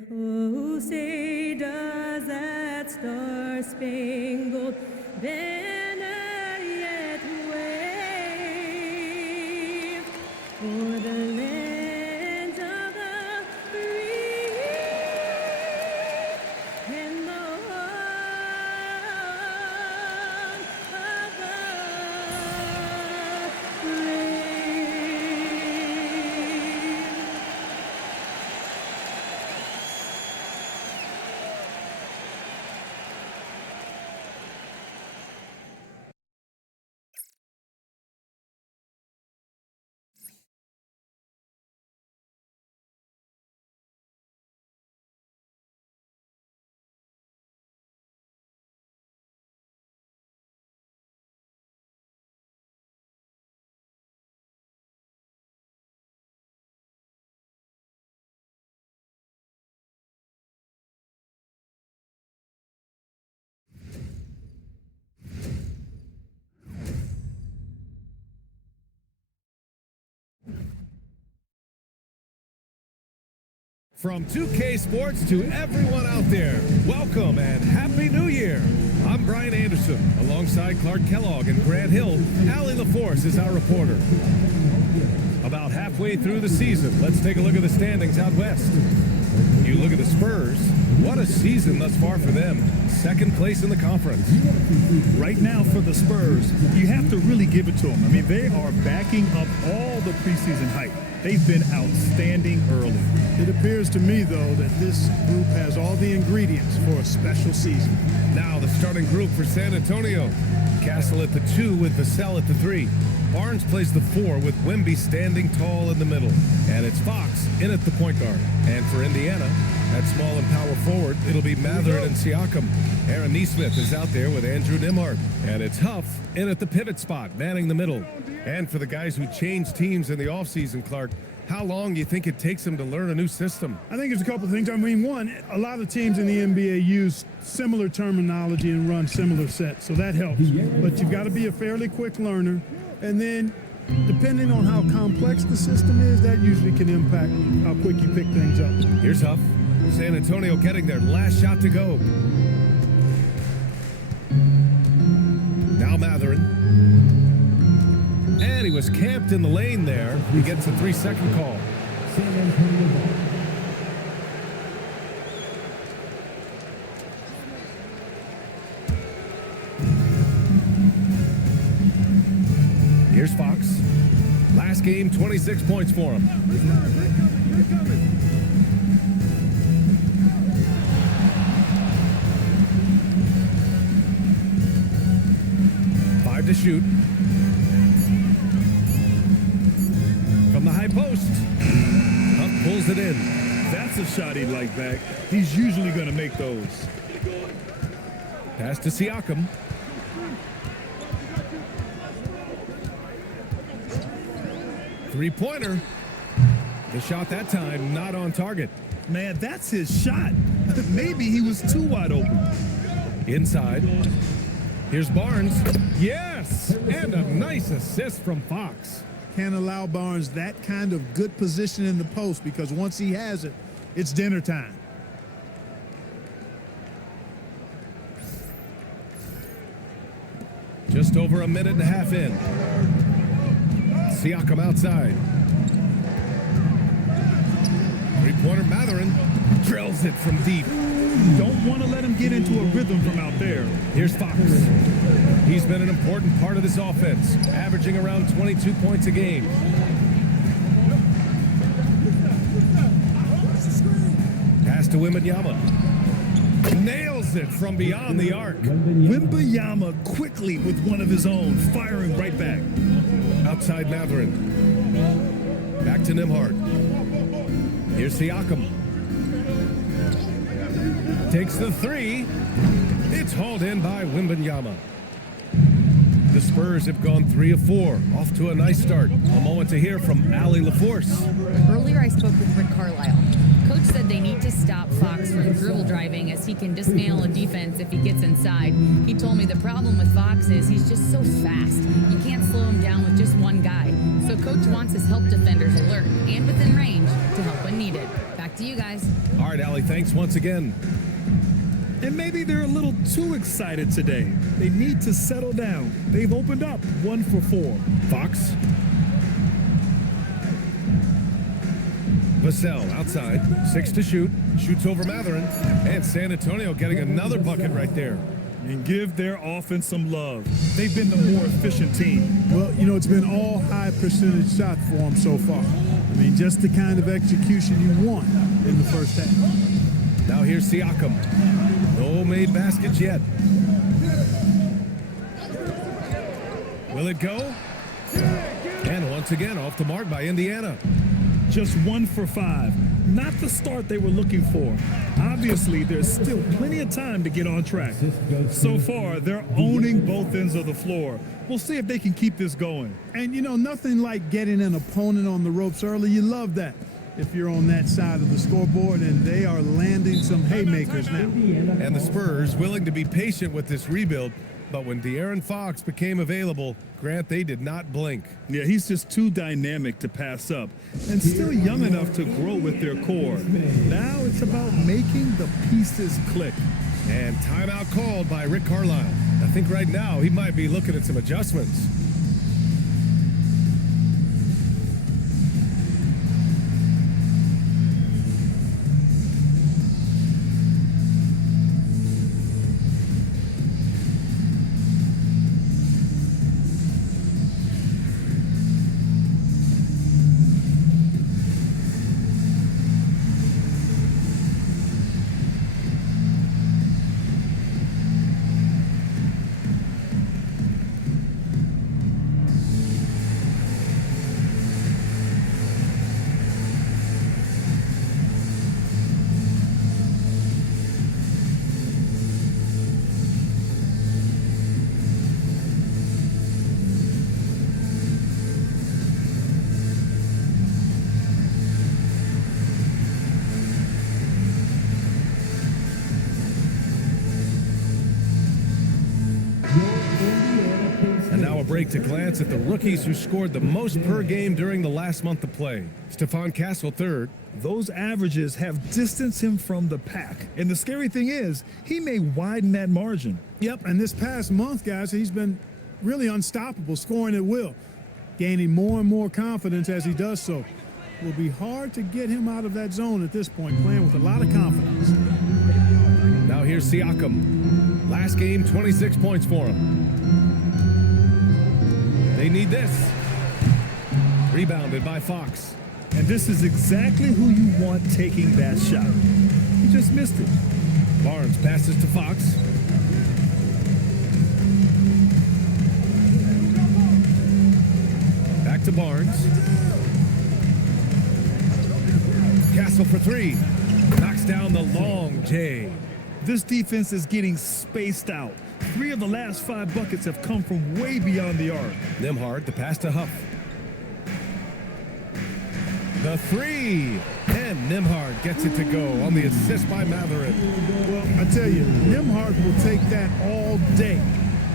Oh, say does that star-spangled banner yet wave for the land of the free and the home of the brave. From 2K Sports to everyone out there, welcome and Happy New Year. I'm Brian Anderson, alongside Clark Kellogg and Grant Hill. Allie LaForce is our reporter. About halfway through the season, let's take a look at the standings out west. You look at the Spurs, what a season thus far for them. Second place in the conference. Right now for the Spurs, you have to really give it to them. I mean, they are backing up all the preseason hype. They've been outstanding early. It appears to me, though, that this group has all the ingredients for a special season. Now the starting group for San Antonio. Castle at the 2 with Vassell at the 3. Barnes plays the 4 with Wemby standing tall in the middle. And it's Fox in at the point guard. And for Indiana, at small and power forward, it'll be Mathurin and Siakam. Aaron Nesmith is out there with Andrew Nembhard. And it's Huff in at the pivot spot, manning the middle. And for the guys who changed teams in the offseason, Clark, how long do you think it takes them to learn a new system? I think it's a couple of things. I mean, one, a lot of teams in the NBA use similar terminology and run similar sets, so that helps. But you've got to be a fairly quick learner. And then, depending on how complex the system is, that usually can impact how quick you pick things up. Here's Huff. San Antonio getting their last shot to go. Now Mathurin. And he was camped in the lane there. He gets a 3-second call. San Antonio ball. Here's Fox. Last game, 26 points for him. 5 to shoot. From the high post. Huff pulls it in. That's a shot he'd like back. He's usually going to make those. Pass to Siakam. Three-pointer. The shot that time not on target. Man, that's his shot. Maybe he was too wide open. Inside. Here's Barnes. Yes! And a nice assist from Fox. Can't allow Barnes that kind of good position in the post because once he has it, it's dinner time. Just over a minute and a half in. Siakam outside. Three-pointer Mathurin drills it from deep. Don't want to let him get into a rhythm from out there. Here's Fox. He's been an important part of this offense, averaging around 22 points a game. Pass to Wembanyama. Nails it from beyond the arc. Wembanyama quickly with one of his own, firing right back. Outside Mathurin. Back to Nembhard. Here's Siakam. Takes the 3. It's hauled in by Wembanyama. The Spurs have gone 3 of 4, off to a nice start. A moment to hear from Allie LaForce. Earlier I spoke with Rick Carlisle. Coach said they need to stop Fox from dribble driving as he can dismantle a defense if he gets inside. He told me the problem with Fox is he's just so fast. You can't slow him down with just one guy. So Coach wants his help defenders alert and within range to help when needed. Back to you guys. All right, Allie, thanks once again. And maybe they're a little too excited today. They need to settle down. They've opened up 1 for 4. Fox. Vassell outside, 6 to shoot, shoots over Matherin, and San Antonio getting another bucket right there. And give their offense some love. They've been the more efficient team. Well, you know, it's been all high percentage shot for them so far. I mean, just the kind of execution you want in the first half. Now here's Siakam. No made baskets yet. Will it go? And once again, off the mark by Indiana. Just 1 for 5. Not the start they were looking for. Obviously, there's still plenty of time to get on track. So far, they're owning both ends of the floor. We'll see if they can keep this going. And, you know, nothing like getting an opponent on the ropes early. You love that if you're on that side of the scoreboard, and they are landing some haymakers now. And the Spurs willing to be patient with this rebuild, but when De'Aaron Fox became available, Grant, they did not blink. Yeah, he's just too dynamic to pass up and still young enough to grow with their core. Now it's about making the pieces click. And timeout called by Rick Carlisle. I think right now he might be looking at some adjustments. Break to glance at the rookies who scored the most per game during the last month of play. Stephon Castle, third. Those averages have distanced him from the pack. And the scary thing is, he may widen that margin. Yep, and this past month, guys, he's been really unstoppable, scoring at will, gaining more and more confidence as he does so. It will be hard to get him out of that zone at this point, playing with a lot of confidence. Now here's Siakam. Last game, 26 points for him. They need this. Rebounded by Fox. And this is exactly who you want taking that shot. He just missed it. Barnes passes to Fox. Back to Barnes. Castle for 3. Knocks down the long J. This defense is getting spaced out. 3 of the last 5 buckets have come from way beyond the arc. Nembhard, the pass to Huff. The 3. And Nembhard gets it to go on the assist by Matherin. Well, I tell you, Nembhard will take that all day.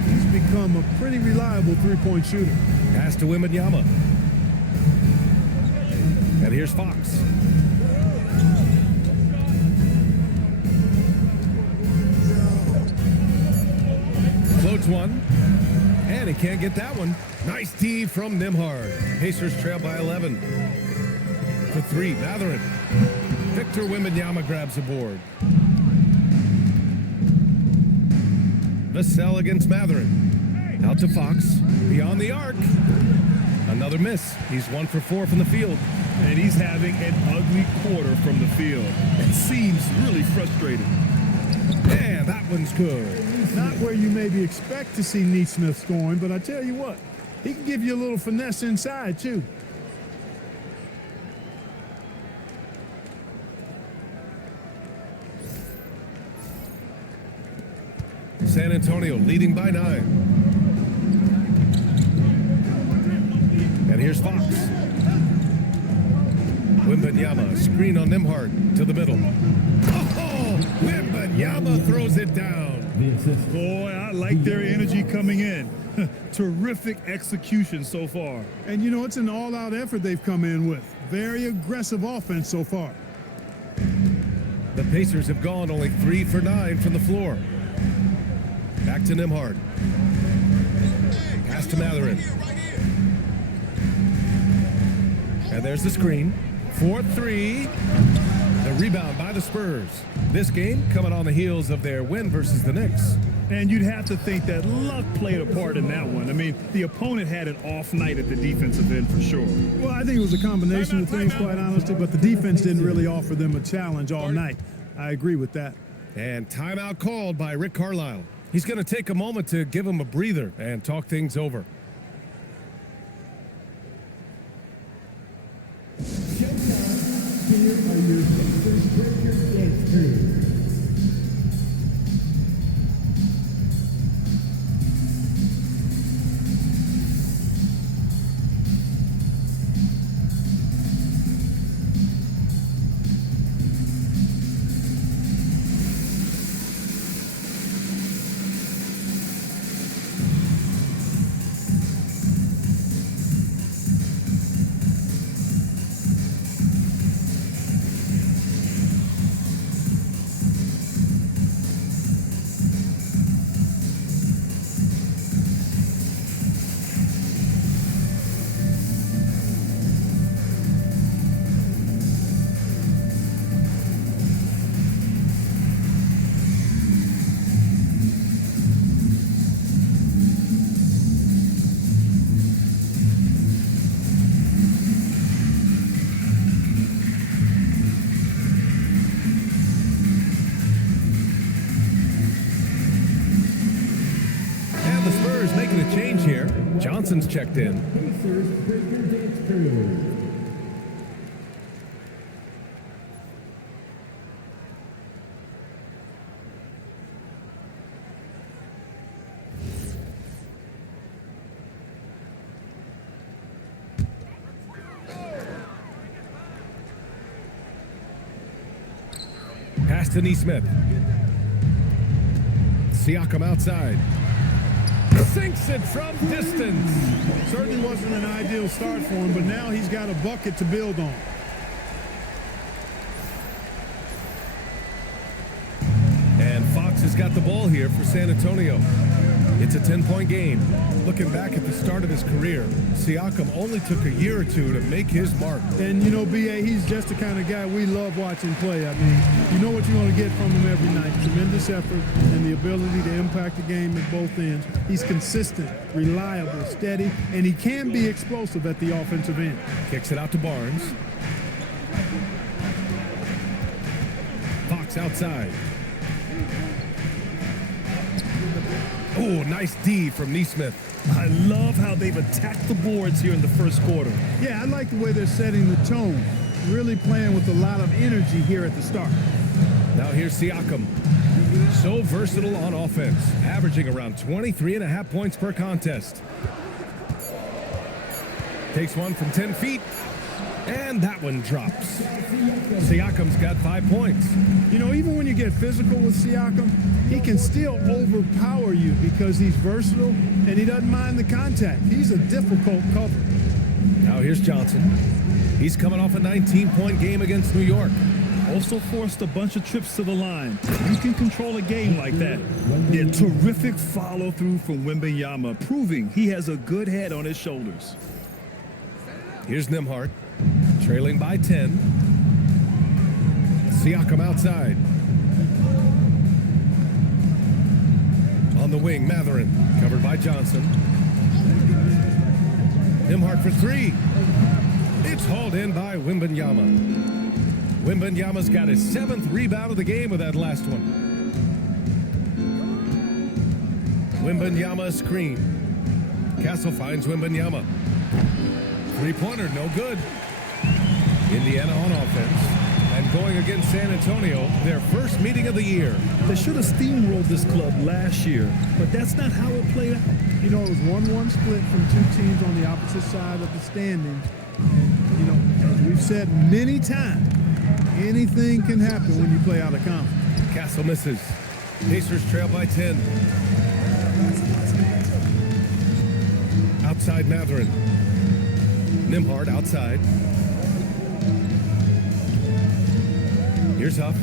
He's become a pretty reliable three-point shooter. Pass to Wembanyama. And here's Fox. Floats one, and he can't get that one. Nice D from Nembhard. Pacers trail by 11. For 3, Matherin. Victor Wembanyama grabs the board. Vassell against Matherin. Out to Fox. Beyond the arc. Another miss. He's 1 for 4 from the field. And he's having an ugly quarter from the field. It seems really frustrated. And that one's good. Not where you maybe expect to see Neesmith scoring, but I tell you what, he can give you a little finesse inside, too. San Antonio leading by 9. And here's Fox. Wembanyama, screen on Nembhard to the middle. Oh, Wembanyama throws it down. Boy, I like their energy coming in. Terrific execution so far. And you know, it's an all-out effort they've come in with. Very aggressive offense so far. The Pacers have gone only 3 for 9 from the floor. Back to Nembhard. Pass to Matherin. And there's the screen. 4-3. The rebound by the Spurs. This game coming on the heels of their win versus the Knicks. And you'd have to think that luck played a part in that one. I mean, the opponent had an off night at the defensive end for sure. Well, I think it was a combination of things, quite honestly, but the defense didn't really offer them a challenge all night. I agree with that. And timeout called by Rick Carlisle. He's going to take a moment to give him a breather and talk things over. Making a change here. Johnson's checked in. Pass to Neesmith. Siakam outside. Sinks it from distance. Certainly wasn't an ideal start for him, but now he's got a bucket to build on. And Fox has got the ball here for San Antonio. It's a 10-point game. Looking back at the start of his career, Siakam only took a year or two to make his mark. And, you know, B.A., he's just the kind of guy we love watching play. I mean, you know what you're going to get from him every night. Tremendous effort and the ability to impact the game at both ends. He's consistent, reliable, steady, and he can be explosive at the offensive end. Kicks it out to Barnes. Fox outside. Oh, nice D from Neesmith. I love how they've attacked the boards here in the first quarter. Yeah, I like the way they're setting the tone. Really playing with a lot of energy here at the start. Now here's Siakam. So versatile on offense, averaging around 23.5 points per contest. Takes one from 10 feet, and that one drops. Siakam's got 5 points. You know, even when you get physical with Siakam, he can still overpower you because he's versatile and he doesn't mind the contact. He's a difficult cover. Now here's Johnson. He's coming off a 19-point game against New York. Also forced a bunch of trips to the line. You can control a game like that. Yeah, terrific follow-through from Wembanyama, proving he has a good head on his shoulders. Here's Nembhard, trailing by 10. Siakam outside. On the wing, Matherin, covered by Johnson. Nembhard for three. It's hauled in by Wembanyama. Wembanyama's got his 7th rebound of the game with that last one. Wembanyama screen. Castle finds Wembanyama. Three-pointer, no good. Indiana on offense. And going against San Antonio, their first meeting of the year. They should have steamrolled this club last year, but that's not how it played out. You know, it was 1-1 split from two teams on the opposite side of the standings. And, you know, as we've said many times, anything can happen when you play out of confidence. Castle misses. Pacers trail by 10. Outside Matherin. Nimhard outside. Here's Huff.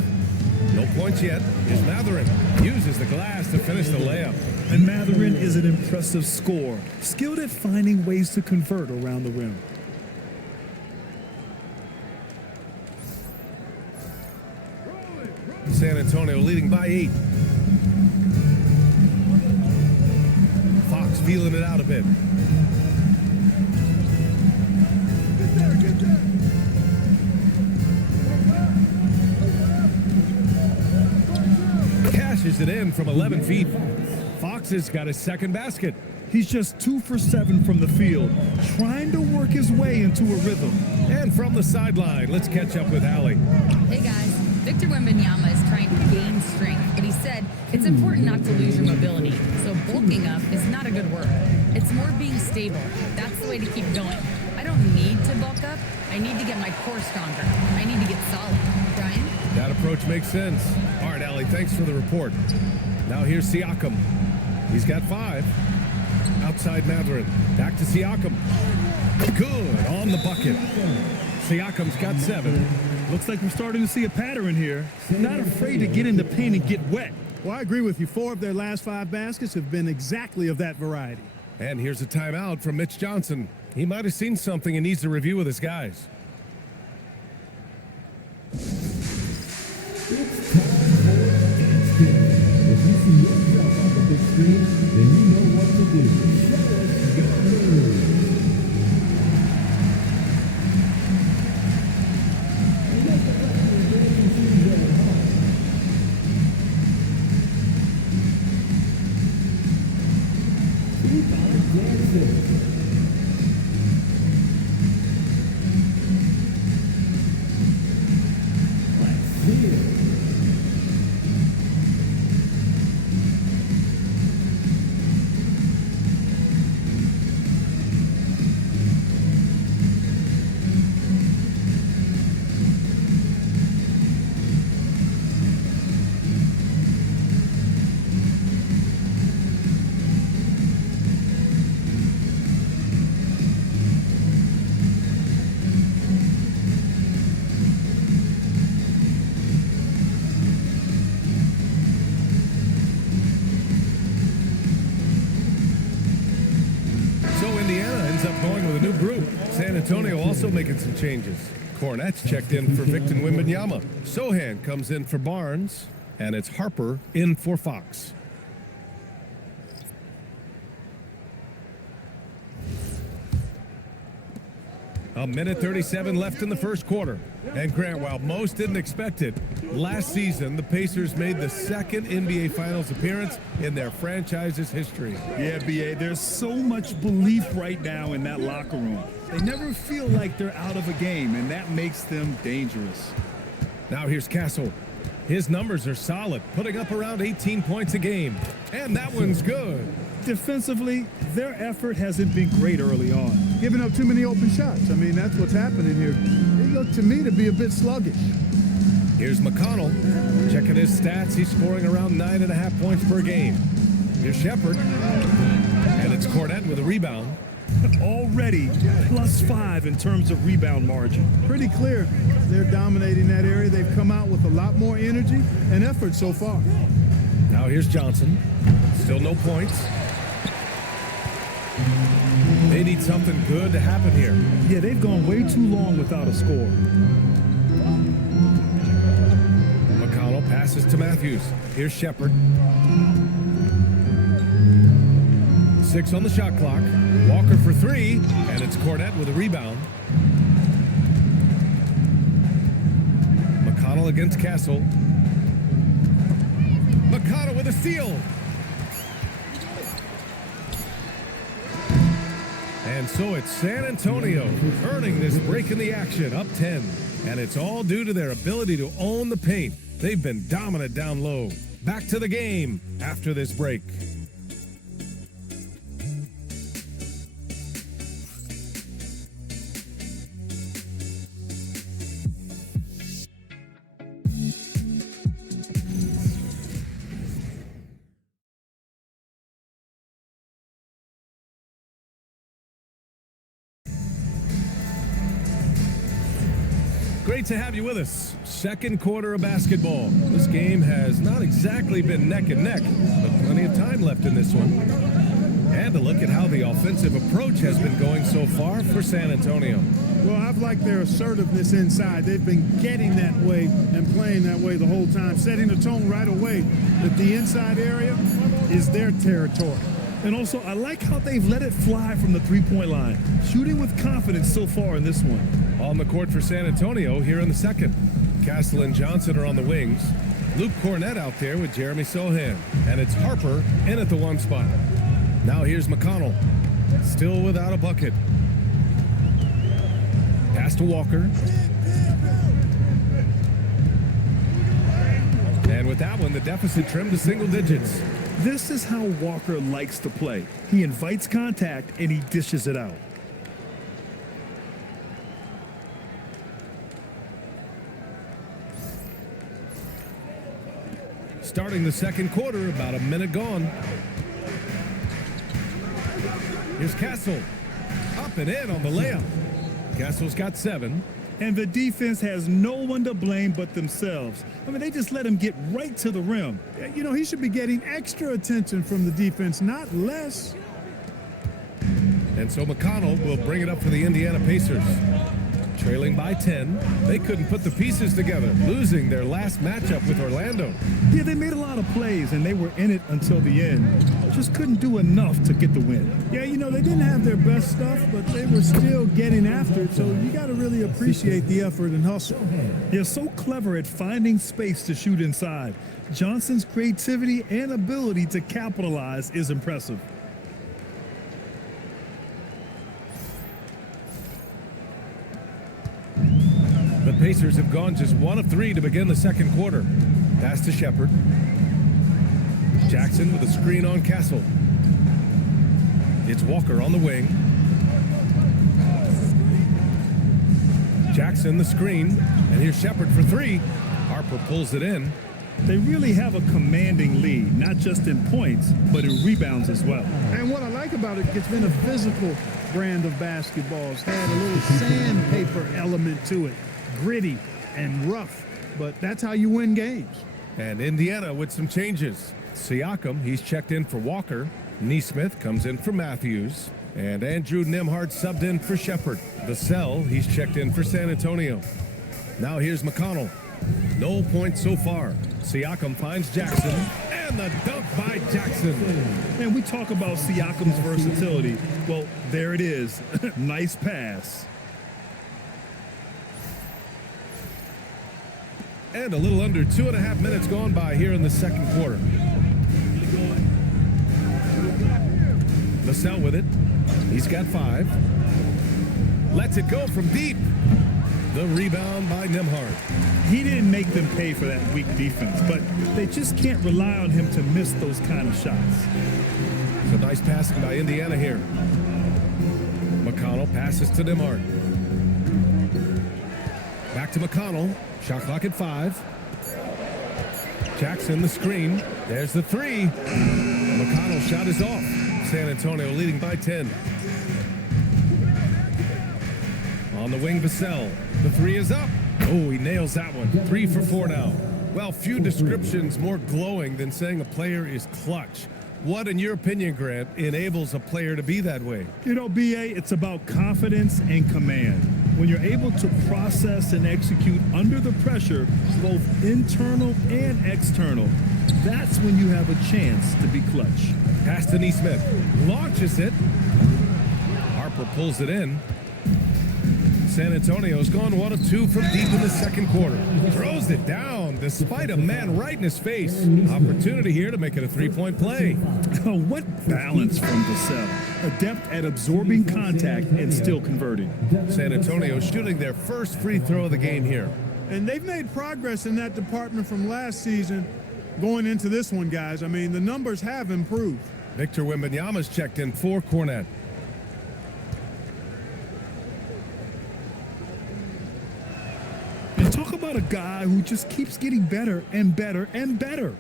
No points yet. Here's Matherin. Uses the glass to finish the layup. And Matherin is an impressive scorer, skilled at finding ways to convert around the rim. San Antonio leading by 8. Fox feeling it out a bit. Cashes it in from 11 feet. Fox has got his second basket. He's just 2 for 7 from the field, trying to work his way into a rhythm. And from the sideline, let's catch up with Allie. Hey guys, Victor Wembanyama is trying to gain strength, but he said it's important not to lose your mobility. So bulking up is not a good word. It's more being stable. That's the way to keep going. I don't need to bulk up. I need to get my core stronger. I need to get solid. Brian? That approach makes sense. All right, Allie, thanks for the report. Now here's Siakam. He's got 5. Outside Matherin. Back to Siakam. Good on the bucket. Siakam's got 7. Looks like we're starting to see a pattern here. Not afraid to get in the paint and get wet. Well, I agree with you. 4 of their last 5 baskets have been exactly of that variety. And here's a timeout from Mitch Johnson. He might have seen something and needs to review with his guys. If you see yourself on the big screen, then you know what to do. Show us your moves. San Antonio also making some changes. Cornette's checked in for Victor Wembanyama. Sohan comes in for Barnes, and it's Harper in for Fox. A minute 37 left in the first quarter. And Grant, while most didn't expect it, last season the Pacers made the second NBA Finals appearance in their franchise's history. Yeah, B.A., there's so much belief right now in that locker room. They never feel like they're out of a game, and that makes them dangerous. Now here's Castle. His numbers are solid, putting up around 18 points a game. And that one's good. Defensively, their effort hasn't been great early on. Giving up too many open shots. I mean, that's what's happening here. They look to me to be a bit sluggish. Here's McConnell. Checking his stats, he's scoring around 9.5 points per game. Here's Shepard. And it's Cornette with a rebound. Already +5 in terms of rebound margin. Pretty clear they're dominating that area. They've come out with a lot more energy and effort so far. Now here's Johnson. Still no points. They need something good to happen here. Yeah, they've gone way too long without a score. McConnell passes to Matthews. Here's Shepard. 6 on the shot clock. Walker for 3, and it's Cornette with a rebound. McConnell against Castle. McConnell with a steal. And so it's San Antonio earning this break in the action, up 10. And it's all due to their ability to own the paint. They've been dominant down low. Back to the game after this break. Great to have you with us. Second quarter of basketball. This game has not exactly been neck and neck, but plenty of time left in this one. And a look at how the offensive approach has been going so far for San Antonio. Well, I've liked their assertiveness inside. They've been getting that way and playing that way the whole time, setting the tone right away that the inside area is their territory. And also, I like how they've let it fly from the three-point line, shooting with confidence so far in this one. On the court for San Antonio here in the second. Castle and Johnson are on the wings. Luke Cornett out there with Jeremy Sohan. And it's Harper in at the one spot. Now here's McConnell, still without a bucket. Pass to Walker. And with that one, the deficit trimmed to single digits. This is how Walker likes to play. He invites contact and he dishes it out. Starting the second quarter, about a minute gone. Here's Castle. Up and in on the layup. Castle's got 7. And the defense has no one to blame but themselves. I mean, they just let him get right to the rim. You know, he should be getting extra attention from the defense, not less. And so McConnell will bring it up for the Indiana Pacers. Trailing by 10, they couldn't put the pieces together, losing their last matchup with Orlando. Yeah, they made a lot of plays, and they were in it until the end. Just couldn't do enough to get the win. Yeah, you know, they didn't have their best stuff, but they were still getting after it, so you got to really appreciate the effort and hustle. They're so clever at finding space to shoot inside. Johnson's creativity and ability to capitalize is impressive. The Pacers have gone just 1 of 3 to begin the second quarter. Pass to Shepard. Jackson with a screen on Castle. It's Walker on the wing. Jackson the screen. And here's Shepard for 3. Harper pulls it in. They really have a commanding lead, not just in points, but in rebounds as well. And what I like about it, it's been a physical brand of basketball. It's had a little sandpaper element to it. Gritty and rough, but that's how you win games. And Indiana with some changes. Siakam, he's checked in for Walker. Neesmith comes in for Matthews. And Andrew Nembhard subbed in for Shepard. Vassell, he's checked in for San Antonio. Now here's McConnell. No points so far. Siakam finds Jackson. And the dunk by Jackson. And we talk about Siakam's versatility. Well, there it is. Nice pass. And a little under 2.5 minutes gone by here in the second quarter. Vassell with it. He's got 5. Lets it go from deep. The rebound by Nembhard. He didn't make them pay for that weak defense, but they just can't rely on him to miss those kind of shots. So nice passing by Indiana here. McConnell passes to Nembhard. Back to McConnell. Shot clock at 5. Jackson the screen. There's the 3. McConnell's shot is off. San Antonio leading by 10. On the wing, Vassell. The 3 is up. Oh, he nails that one. 3 for 4 now. Well, few descriptions more glowing than saying a player is clutch. What, in your opinion, Grant, enables a player to be that way? You know, B.A., it's about confidence and command. When you're able to process and execute under the pressure, both internal and external, that's when you have a chance to be clutch. Pass to Neesmith. Launches it. Harper pulls it in. San Antonio's gone 1 of 2 from deep in the second quarter. Throws it down despite a man right in his face. Opportunity here to make it a 3-point play. Oh, what balance from Vassell. Adept at absorbing contact and still converting. San Antonio shooting their first free throw of the game here. And they've made progress in that department from last season going into this one, guys. I mean, the numbers have improved. Victor Wembanyama's checked in for Cornett. And talk about a guy who just keeps getting better and better and better.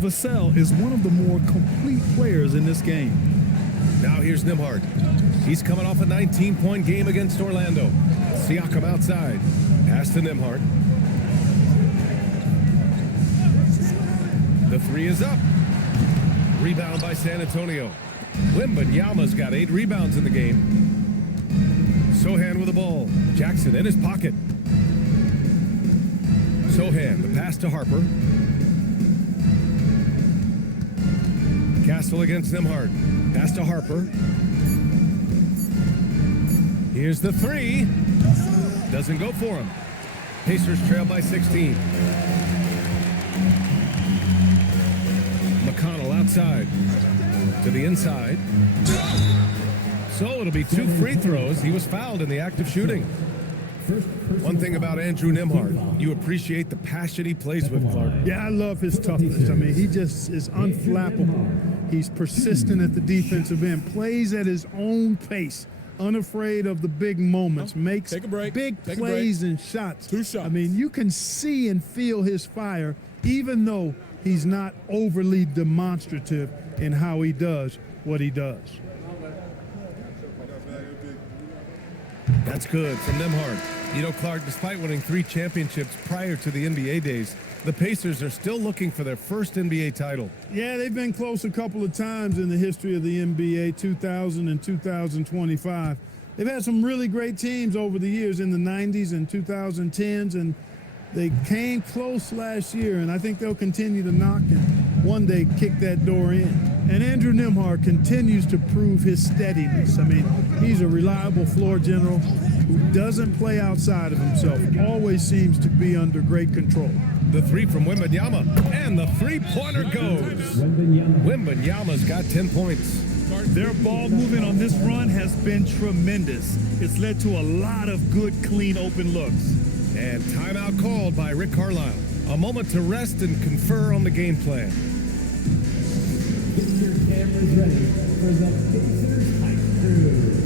Vassell is one of the more complete players in this game. Now here's Nembhard. He's coming off a 19-point game against Orlando. Siakam outside. Pass to Nimhart. The three is up. Rebound by San Antonio. Wembanyama's got 8 rebounds in the game. Sohan with the ball. Jackson in his pocket. Sohan, the pass to Harper. Castle against Nimhart. Pass to Harper. Here's the three. Doesn't go for him. Pacers trail by 16. McConnell outside. To the inside. So it'll be 2 free throws. He was fouled in the act of shooting. One thing about Andrew Nimhart, you appreciate the passion he plays with, Clark. Yeah, I love his toughness. I mean, he just is unflappable. He's persistent at the defensive end, plays at his own pace, unafraid of the big moments, makes big plays and shots. 2 shots. I mean, you can see and feel his fire, even though he's not overly demonstrative in how he does what he does. That's good from Nimhart. You know, Clark, despite winning 3 championships prior to the NBA days, the Pacers are still looking for their first NBA title. Yeah, they've been close a couple of times in the history of the NBA, 2000 and 2025. They've had some really great teams over the years in the 90s and 2010s, and they came close last year, and I think they'll continue to knock and one day kick that door in. And Andrew Nimhart continues to prove his steadiness. I mean, he's a reliable floor general who doesn't play outside of himself, always seems to be under great control. The three from Wembanyama, and the three-pointer goes. Wembanyama's got 10 points. Their ball movement on this run has been tremendous. It's led to a lot of good, clean, open looks. And timeout called by Rick Carlisle. A moment to rest and confer on the game plan. Get your cameras ready for the Pacers Hype Crew.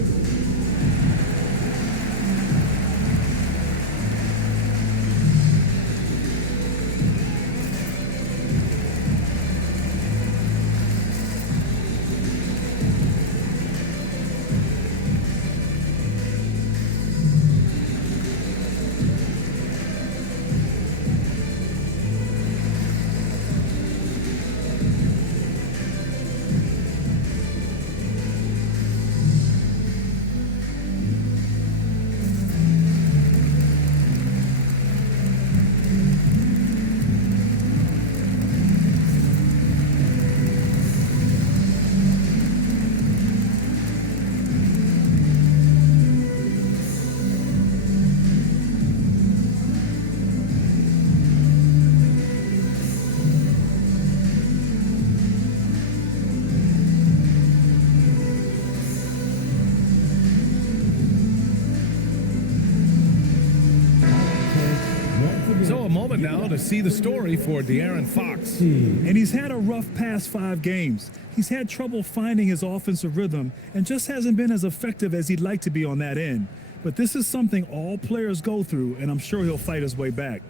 So a moment now to see the story for De'Aaron Fox. And he's had a rough past 5 games. He's had trouble finding his offensive rhythm and just hasn't been as effective as he'd like to be on that end. But this is something all players go through, and I'm sure he'll fight his way back.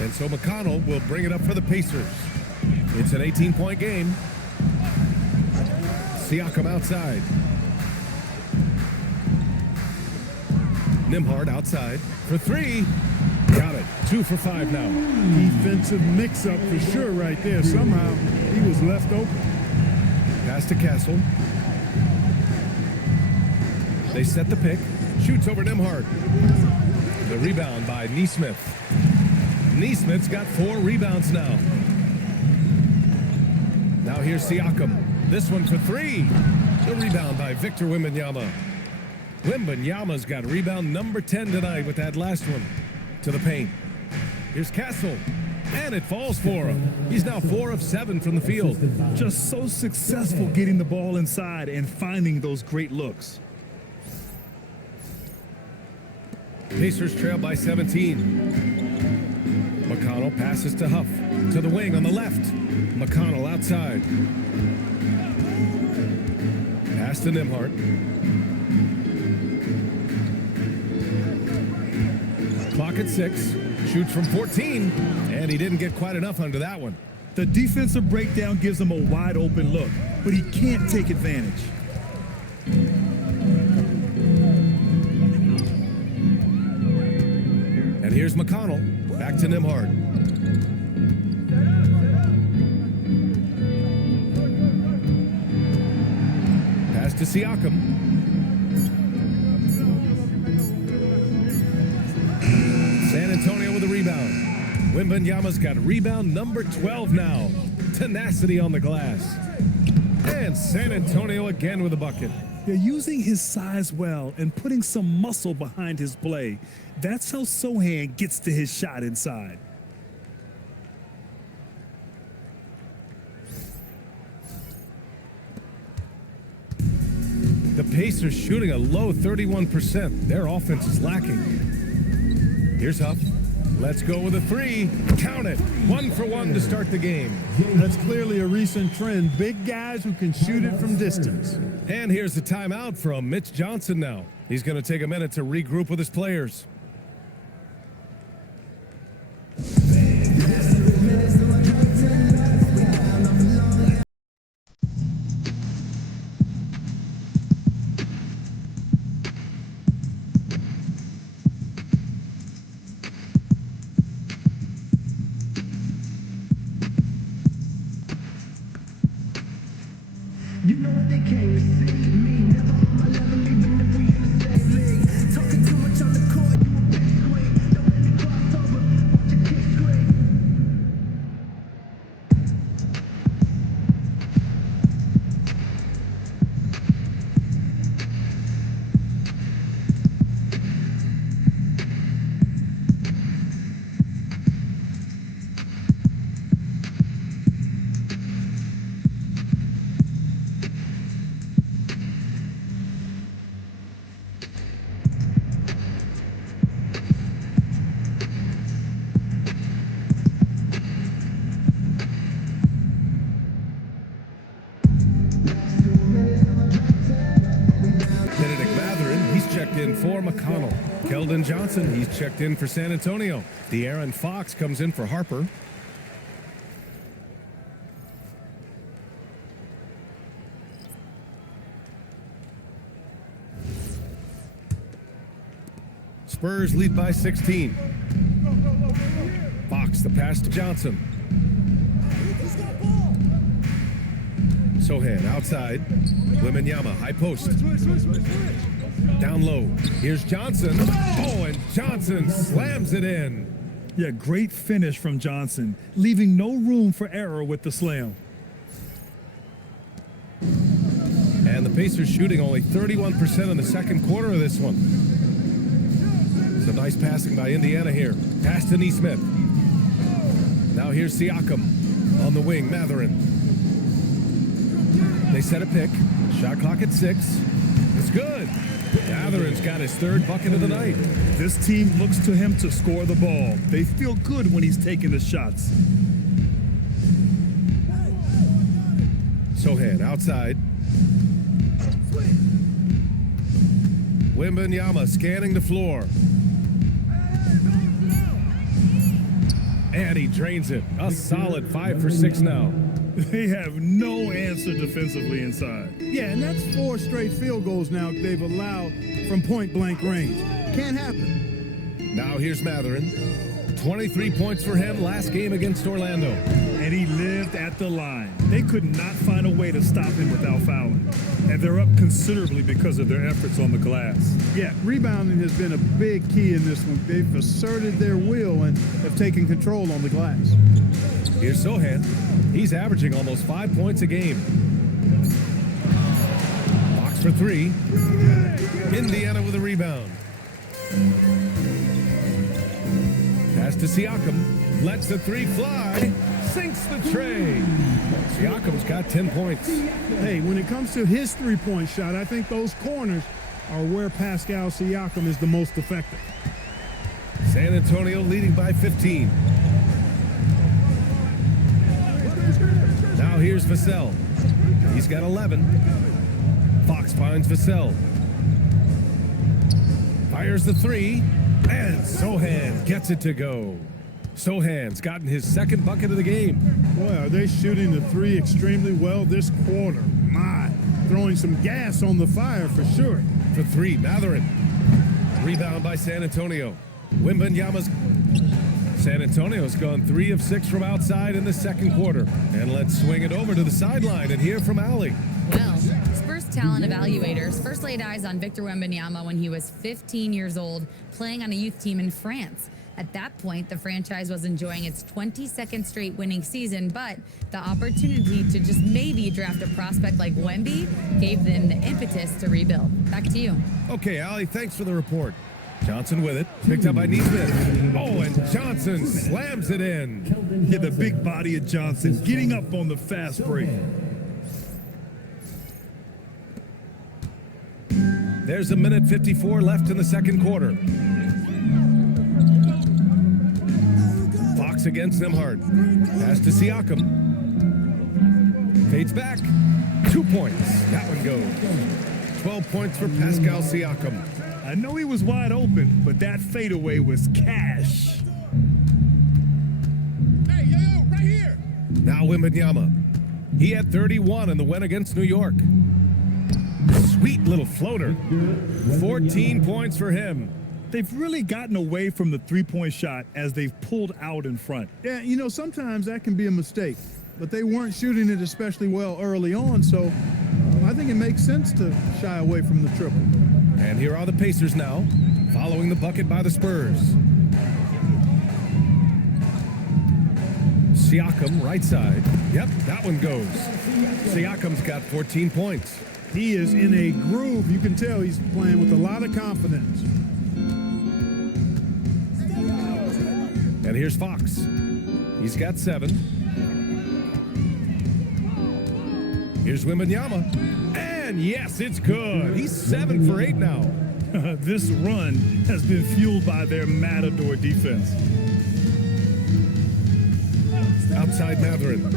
And so McConnell will bring it up for the Pacers. It's an 18-point game. Siakam outside. Nimhart outside for 3. Got it. 2 for 5 now. Defensive mix-up for sure right there. Somehow he was left open. Pass to Castle. They set the pick. Shoots over Nimhart. The rebound by Nesmith. Nesmith's got 4 rebounds now. Now here's Siakam. This one for 3. The rebound by Victor Wembanyama. Wembanyama's got rebound number 10 tonight with that last one to the paint. Here's Castle, and it falls for him. He's now 4 of 7 from the field. Just so successful getting the ball inside and finding those great looks. Pacers trail by 17. McConnell passes to Huff, to the wing on the left. McConnell outside. Pass to Nimhart. Clock at 6. Shoots from 14, and he didn't get quite enough under that one. The defensive breakdown gives him a wide open look, but he can't take advantage. Here's McConnell. Back to Nimhard. Pass to Siakam. San Antonio with a rebound. Wembanyama's got rebound number 12 now. Tenacity on the glass. And San Antonio again with a bucket. They're using his size well and putting some muscle behind his play. That's how Sohan gets to his shot inside. The Pacers shooting a low 31%. Their offense is lacking. Here's Huff. Let's go with a three. Count it. 1 for 1 to start the game. That's clearly a recent trend. Big guys who can shoot it from distance. And here's the timeout from Mitch Johnson now. He's going to take a minute to regroup with his players. You know what they came to see me. Never on my level, even if we in the same league. Talking too much on the court, you a bit sweet. Don't let me cross over, watch your kick scream. Checked in for McConnell. Keldon Johnson, he's checked in for San Antonio. De'Aaron Fox comes in for Harper. Spurs lead by 16. Fox, the pass to Johnson. Sohan outside. Wembanyama, high post. Down low. Here's Johnson. Oh, and Johnson slams it in. Yeah, great finish from Johnson, leaving no room for error with the slam. And the Pacers shooting only 31% in the second quarter of this one. Some nice passing by Indiana here. Pass to Nesmith. Now here's Siakam on the wing, Mathurin. They set a pick. Shot clock at 6. It's good. Mathurin's got his third bucket of the night. This team looks to him to score the ball. They feel good when he's taking the shots. Sohan outside. Wembanyama scanning the floor. And he drains it. A solid 5 for 6 now. They have no answer defensively inside. Yeah, and that's 4 straight field goals now they've allowed from point-blank range. Can't happen. Now here's Mathurin. 23 points for him last game against Orlando. And he lived at the line. They could not find a way to stop him without fouling. And they're up considerably because of their efforts on the glass. Yeah, rebounding has been a big key in this one. They've asserted their will and have taken control on the glass. Here's Sohan. He's averaging almost 5 points a game. Box for 3. Indiana with a rebound. Pass to Siakam. Lets the 3 fly. Sinks the tray. Siakam's got 10 points. Hey, when it comes to his three-point shot, I think those corners are where Pascal Siakam is the most effective. San Antonio leading by 15. Now here's Vassell. He's got 11. Fox finds Vassell. Fires the 3. And Sohan gets it to go. Sohan's gotten his second bucket of the game. Boy, are they shooting the 3 extremely well this quarter. My, throwing some gas on the fire for sure. For 3, Mathurin. Rebound by San Antonio. Wembanyama's San Antonio's gone 3 of 6 from outside in the second quarter. And let's swing it over to the sideline and hear from Allie. Well, Spurs talent evaluators first laid eyes on Victor Wembanyama when he was 15 years old, playing on a youth team in France. At that point, the franchise was enjoying its 22nd straight winning season, but the opportunity to just maybe draft a prospect like Wemby gave them the impetus to rebuild. Back to you. Okay, Allie, thanks for the report. Johnson with it, picked up by Neesmith. Oh, and Johnson slams it in. Yeah, the big body of Johnson getting up on the fast break. There's a minute 54 left in the second quarter. Fox against Nembhard. Pass to Siakam. Fades back. 2 points. That one goes. 12 points for Pascal Siakam. I know he was wide open, but that fadeaway was cash. Hey, yo, right here. Now Wembanyama. He had 31 in the win against New York. Sweet little floater. 14 points for him. They've really gotten away from the three-point shot as they've pulled out in front. Yeah, you know, sometimes that can be a mistake, but they weren't shooting it especially well early on, so I think it makes sense to shy away from the triple. And here are the Pacers now, following the bucket by the Spurs. Siakam, right side. Yep, that one goes. Siakam's got 14 points. He is in a groove. You can tell he's playing with a lot of confidence. And here's Fox. He's got 7. Here's Wembanyama. And yes, it's good. He's 7 for 8 now. This run has been fueled by their Matador defense. Outside Matherin.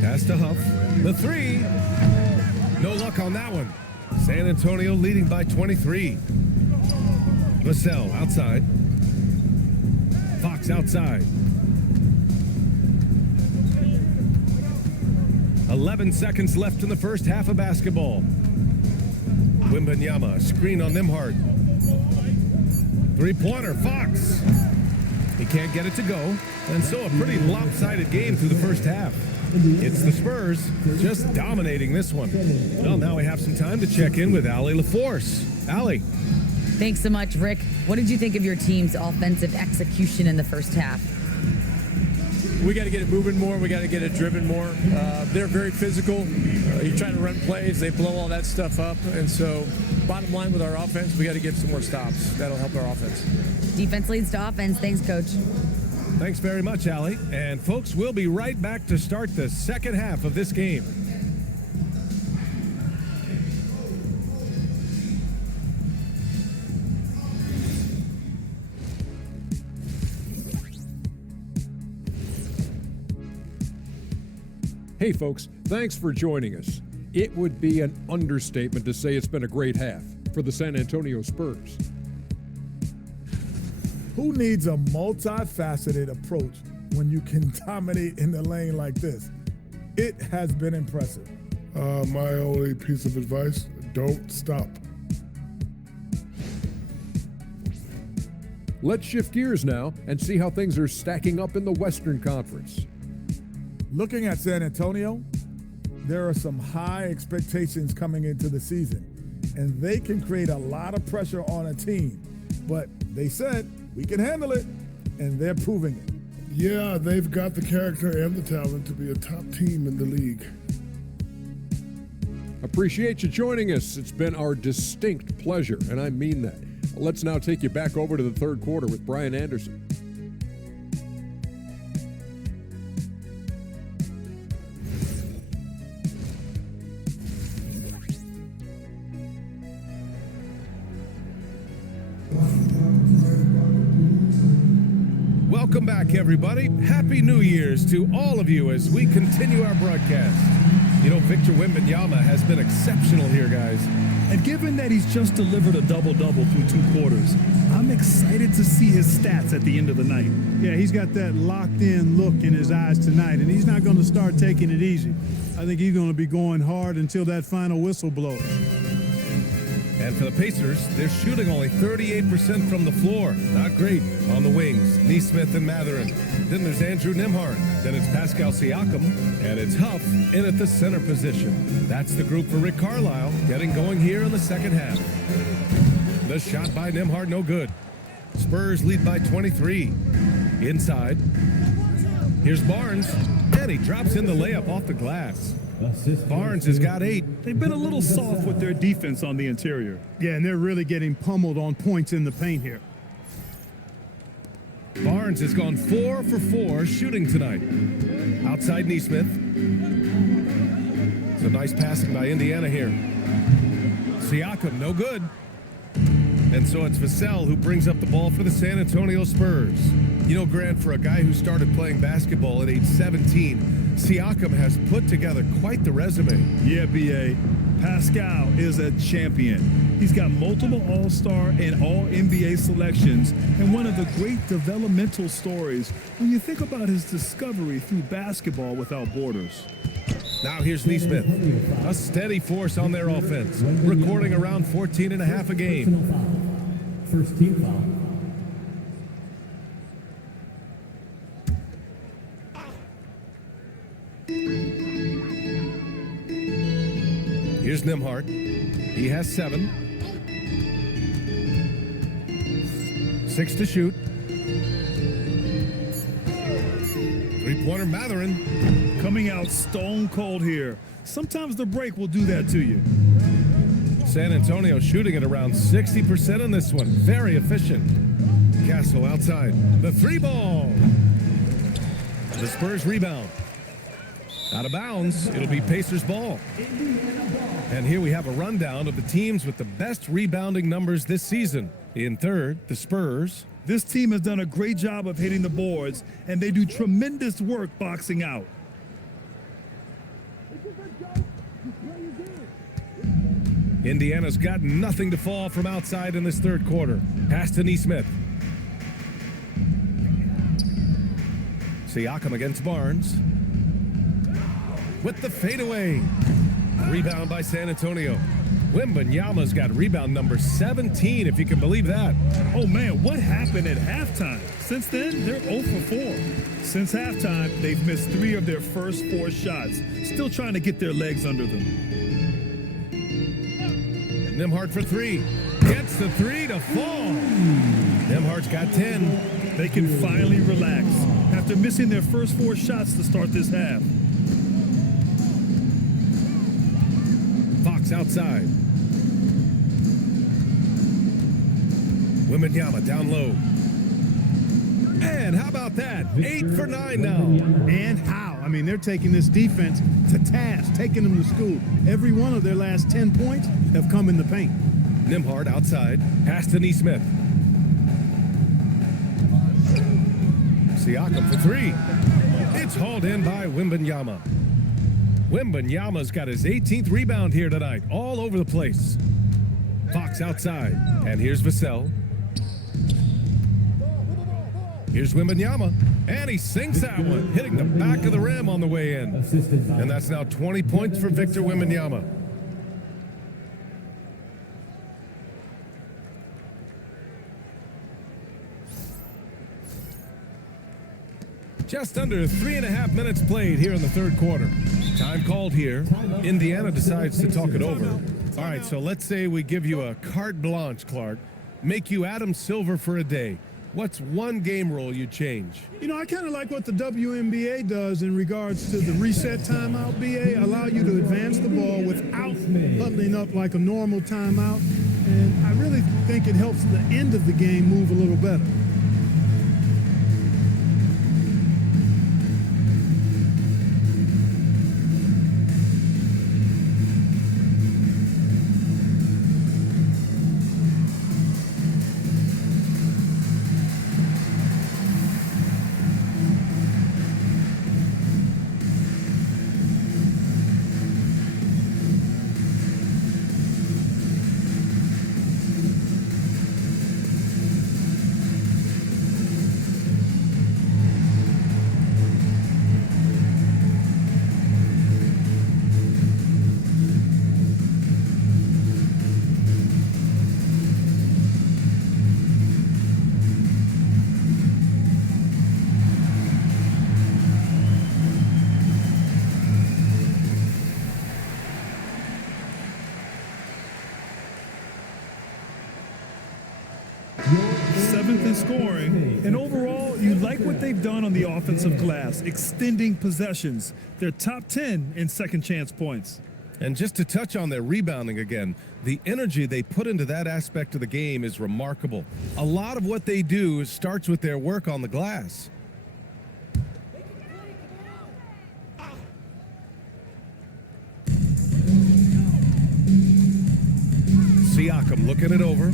Pass to Huff. The 3. No luck on that one. San Antonio leading by 23. Vassell outside. Fox outside. 11 seconds left in the first half of basketball. Wembanyama, screen on Nembhard. Three-pointer, Fox. He can't get it to go, and so a pretty lopsided game through the first half. It's the Spurs just dominating this one. Well, now we have some time to check in with Allie LaForce. Allie. Thanks so much, Rick. What did you think of your team's offensive execution in the first half? We got to get it moving more. We got to get it driven more. They're very physical. You try to run plays, they blow all that stuff up. And so, bottom line with our offense, we got to get some more stops. That'll help our offense. Defense leads to offense. Thanks, Coach. Thanks very much, Allie. And folks, we'll be right back to start the second half of this game. Hey folks, thanks for joining us. It would be an understatement to say it's been a great half for the San Antonio Spurs. Who needs a multifaceted approach when you can dominate in the lane like this? It has been impressive. My only piece of advice, don't stop. Let's shift gears now and see how things are stacking up in the Western Conference. Looking at San Antonio, there are some high expectations coming into the season, and they can create a lot of pressure on a team. But they said, we can handle it, and they're proving it. Yeah, they've got the character and the talent to be a top team in the league. Appreciate you joining us. It's been our distinct pleasure, and I mean that. Let's now take you back over to the third quarter with Brian Anderson. Welcome back, everybody. Happy New Year's to all of you as we continue our broadcast. You know, Victor Wembanyama has been exceptional here, guys. And given that he's just delivered a double-double through 2 quarters, I'm excited to see his stats at the end of the night. Yeah, he's got that locked-in look in his eyes tonight, and he's not going to start taking it easy. I think he's going to be going hard until that final whistle blows. And for the Pacers, they're shooting only 38% from the floor. Not great. On the wings, Neesmith and Matherin. Then there's Andrew Nembhard. Then it's Pascal Siakam. And it's Huff in at the center position. That's the group for Rick Carlisle, getting going here in the second half. The shot by Nembhard, no good. Spurs lead by 23. Inside. Here's Barnes. And he drops in the layup off the glass. Barnes has got 8. They've been a little soft with their defense on the interior. Yeah, and they're really getting pummeled on points in the paint here. Barnes has gone 4 for 4 shooting tonight. Outside Neesmith. Some nice passing by Indiana here. Siakam, no good. And so it's Vassell who brings up the ball for the San Antonio Spurs. You know, Grant, for a guy who started playing basketball at age 17, Siakam has put together quite the resume. Yeah, B.A. Pascal is a champion. He's got multiple All-Star and All-NBA selections, and one of the great developmental stories when you think about his discovery through basketball without borders. Now here's Neesmith, a steady force on their offense, recording around 14 and a half a game. First team foul. Here's Nembhard. He has 7. 6 to shoot. Three-pointer Matherin. Coming out stone cold here. Sometimes the break will do that to you. San Antonio shooting at around 60% in this one. Very efficient. Castle outside. The 3-ball. The Spurs rebound. Out of bounds. It'll be Pacers ball. And here we have a rundown of the teams with the best rebounding numbers this season. In third, the Spurs. This team has done a great job of hitting the boards, and they do tremendous work boxing out. Indiana's got nothing to fall from outside in this third quarter. Pass to Neesmith. Siakam against Barnes. With the fadeaway. Rebound by San Antonio. Wembanyama's got rebound number 17, if you can believe that. Oh, man, what happened at halftime? Since then, they're 0 for 4. Since halftime, they've missed 3 of their first 4 shots. Still trying to get their legs under them. Nembhard for 3. Gets the 3 to fall. Nembhard's got 10. They can finally relax after missing their first 4 shots to start this half. Fox outside. Wembanyama down low. And how about that? 8 for 9 now. And how? I mean, they're taking this defense to task, taking them to school. Every one of their last 10 points have come in the paint. Nembhard outside. Pass to Neesmith. Siakam for 3. It's hauled in by Wembanyama. Wembanyama's got his 18th rebound here tonight, all over the place. Fox outside, and here's Vassell. Here's Wembanyama, and he sinks that one, hitting the back of the rim on the way in. And that's now 20 points for Victor Wembanyama. Just under 3.5 minutes played here in the third quarter. Time called here. Indiana decides to talk it over. All right, so let's say we give you a carte blanche, Clark. Make you Adam Silver for a day. What's one game rule you change? You know, I kind of like what the WNBA does in regards to the reset timeout, BA. Allow you to advance the ball without huddling up like a normal timeout. And I really think it helps the end of the game move a little better. 7th in scoring, and overall, you like what they've done on the offensive glass, extending possessions. They're top 10 in second chance points. And just to touch on their rebounding again, the energy they put into that aspect of the game is remarkable. A lot of what they do starts with their work on the glass. Siakam looking it over.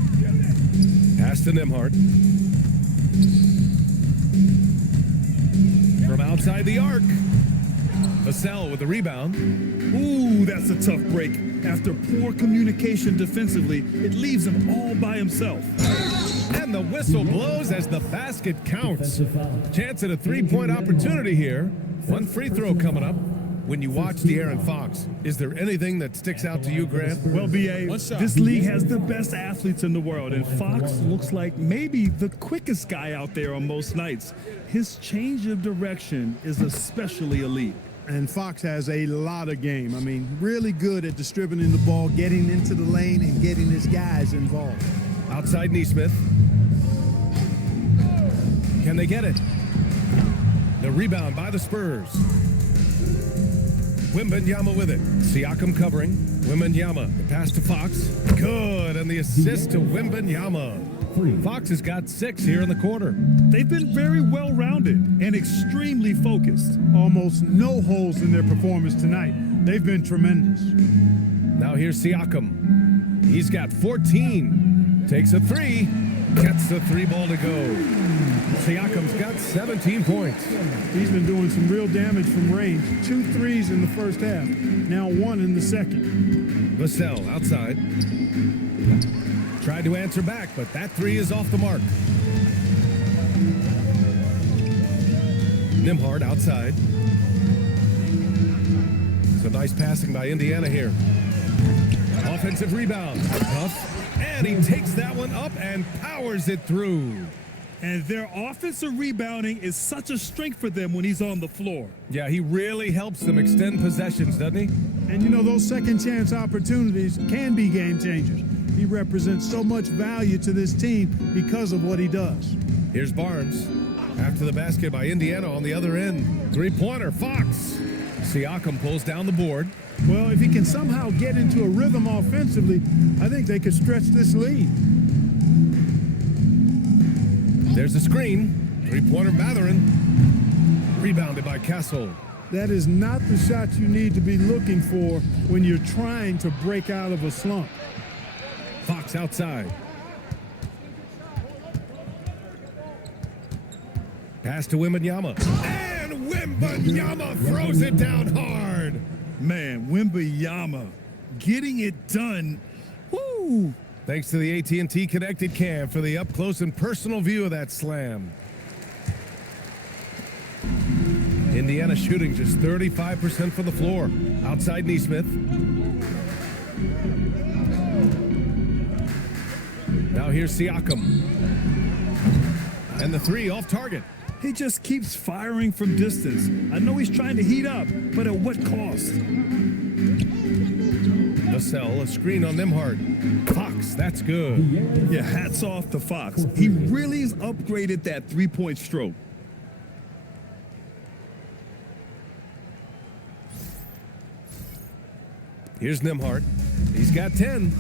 Pass to Nembhard. From outside the arc. Vassell with the rebound. Ooh, that's a tough break. After poor communication defensively, it leaves him all by himself. And the whistle blows as the basket counts. Chance at a three-point opportunity here. One free throw coming up. When you watch De'Aaron Fox, is there anything that sticks out to you, Grant? Well, B.A., this league has the best athletes in the world, and Fox looks like maybe the quickest guy out there on most nights. His change of direction is especially elite. And Fox has a lot of game. I mean, really good at distributing the ball, getting into the lane, and getting his guys involved. Outside Nesmith. Can they get it? The rebound by the Spurs. Wembanyama with it. Siakam covering. Wembanyama. The pass to Fox. Good. And the assist to Wembanyama. Fox has got 6 here in the quarter. They've been very well-rounded and extremely focused. Almost no holes in their performance tonight. They've been tremendous. Now here's Siakam. He's got 14. Takes a 3. Gets the 3 ball to go. Siakam's got 17 points. He's been doing some real damage from range. 2 threes in the first half. Now 1 in the second. Vassell outside. Tried to answer back, but that 3 is off the mark. Nembhard outside. So nice passing by Indiana here. Offensive rebound. Tough. And he takes that one up and powers it through. And their offensive rebounding is such a strength for them when he's on the floor. Yeah, he really helps them extend possessions, doesn't he? And you know, those second chance opportunities can be game changers. He represents so much value to this team because of what he does. Here's Barnes. After the basket by Indiana on the other end. Three-pointer, Fox. Siakam pulls down the board. Well, if he can somehow get into a rhythm offensively, I think they could stretch this lead. There's a screen. Three-pointer, Mathurin. Rebounded by Castle. That is not the shot you need to be looking for when you're trying to break out of a slump. Fox outside. Pass to Wembanyama. And Wembanyama throws it down hard. Man, Wembanyama getting it done. Woo! Thanks to the AT&T Connected Cam for the up-close and personal view of that slam. Indiana shooting just 35% from the floor. Outside Nesmith. Now here's Siakam. And the 3 off target. He just keeps firing from distance. I know he's trying to heat up, but at what cost? Vassell, a screen on Nembhard. Fox, that's good. Yeah, hats off to Fox. He really has upgraded that three-point stroke. Here's Nembhard. He's got 10.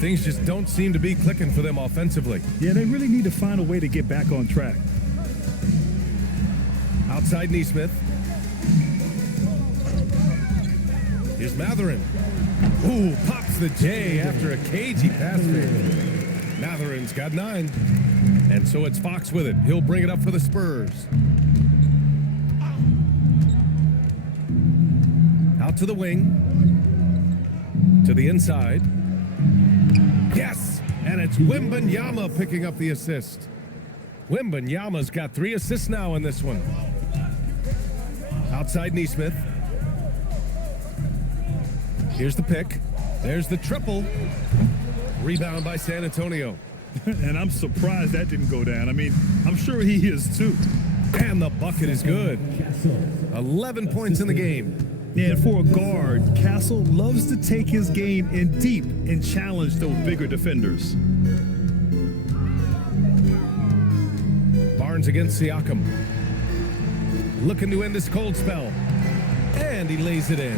Things just don't seem to be clicking for them offensively. Yeah, they really need to find a way to get back on track. Outside Nesmith. Here's Mathurin. Ooh, pops the J after a cagey pass fake. Mathurin's got 9. And so it's Fox with it. He'll bring it up for the Spurs. Out to the wing. To the inside. Yes! And it's Wembanyama picking up the assist. Wembanyama's got 3 assists now in this one. Outside Nesmith. Here's the pick. There's the triple. Rebound by San Antonio. And I'm surprised that didn't go down. I mean, I'm sure he is too. And the bucket is good. 11 points in the game. And for a guard, Castle loves to take his game in deep and challenge those bigger defenders. Barnes against Siakam. Looking to end this cold spell. And he lays it in.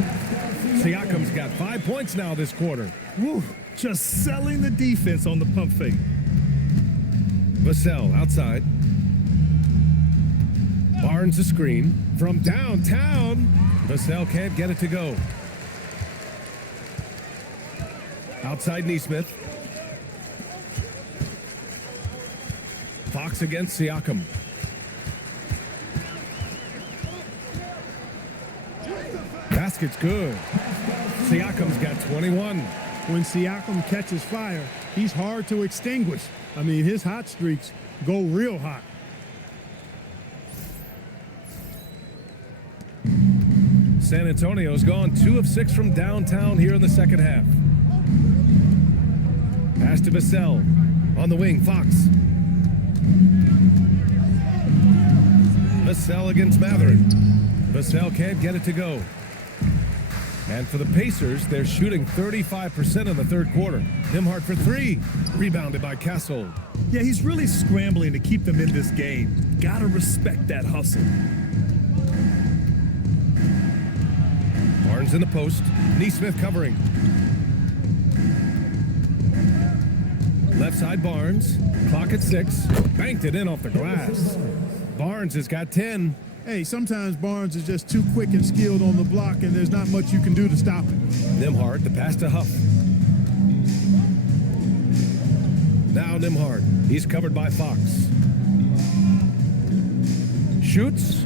Siakam's got 5 points now this quarter. Woo, just selling the defense on the pump fake. Vassell outside. Barnes a screen from downtown. Vassell can't get it to go. Outside Neesmith. Fox against Siakam. Basket's good. Siakam's got 21. When Siakam catches fire, he's hard to extinguish. I mean, his hot streaks go real hot. San Antonio's gone 2 of 6 from downtown here in the second half. Pass to Vassell. On the wing, Fox. Vassell against Matherin. Vassell can't get it to go. And for the Pacers, they're shooting 35% in the third quarter. Nimhart for 3. Rebounded by Castle. Yeah, he's really scrambling to keep them in this game. Gotta respect that hustle. Barnes in the post. Neesmith covering. Left side Barnes. Clock at 6. Banked it in off the glass. Barnes has got 10. Hey, sometimes Barnes is just too quick and skilled on the block, and there's not much you can do to stop him. Nimhart, the pass to Huff. Now Nimhart. He's covered by Fox. Shoots.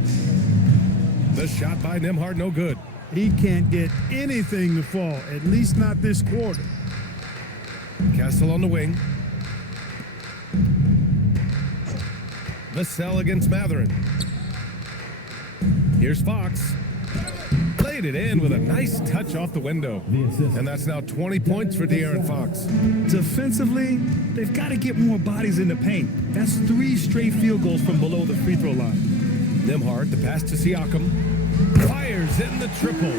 The shot by Nimhart, no good. He can't get anything to fall, at least not this quarter. Castle on the wing. Vassell against Matherin. Here's Fox. Played it in with a nice touch off the window. And that's now 20 points for De'Aaron Fox. Defensively, they've got to get more bodies in the paint. That's 3 straight field goals from below the free throw line. Nimhart, the pass to Siakam. Fires in the triple.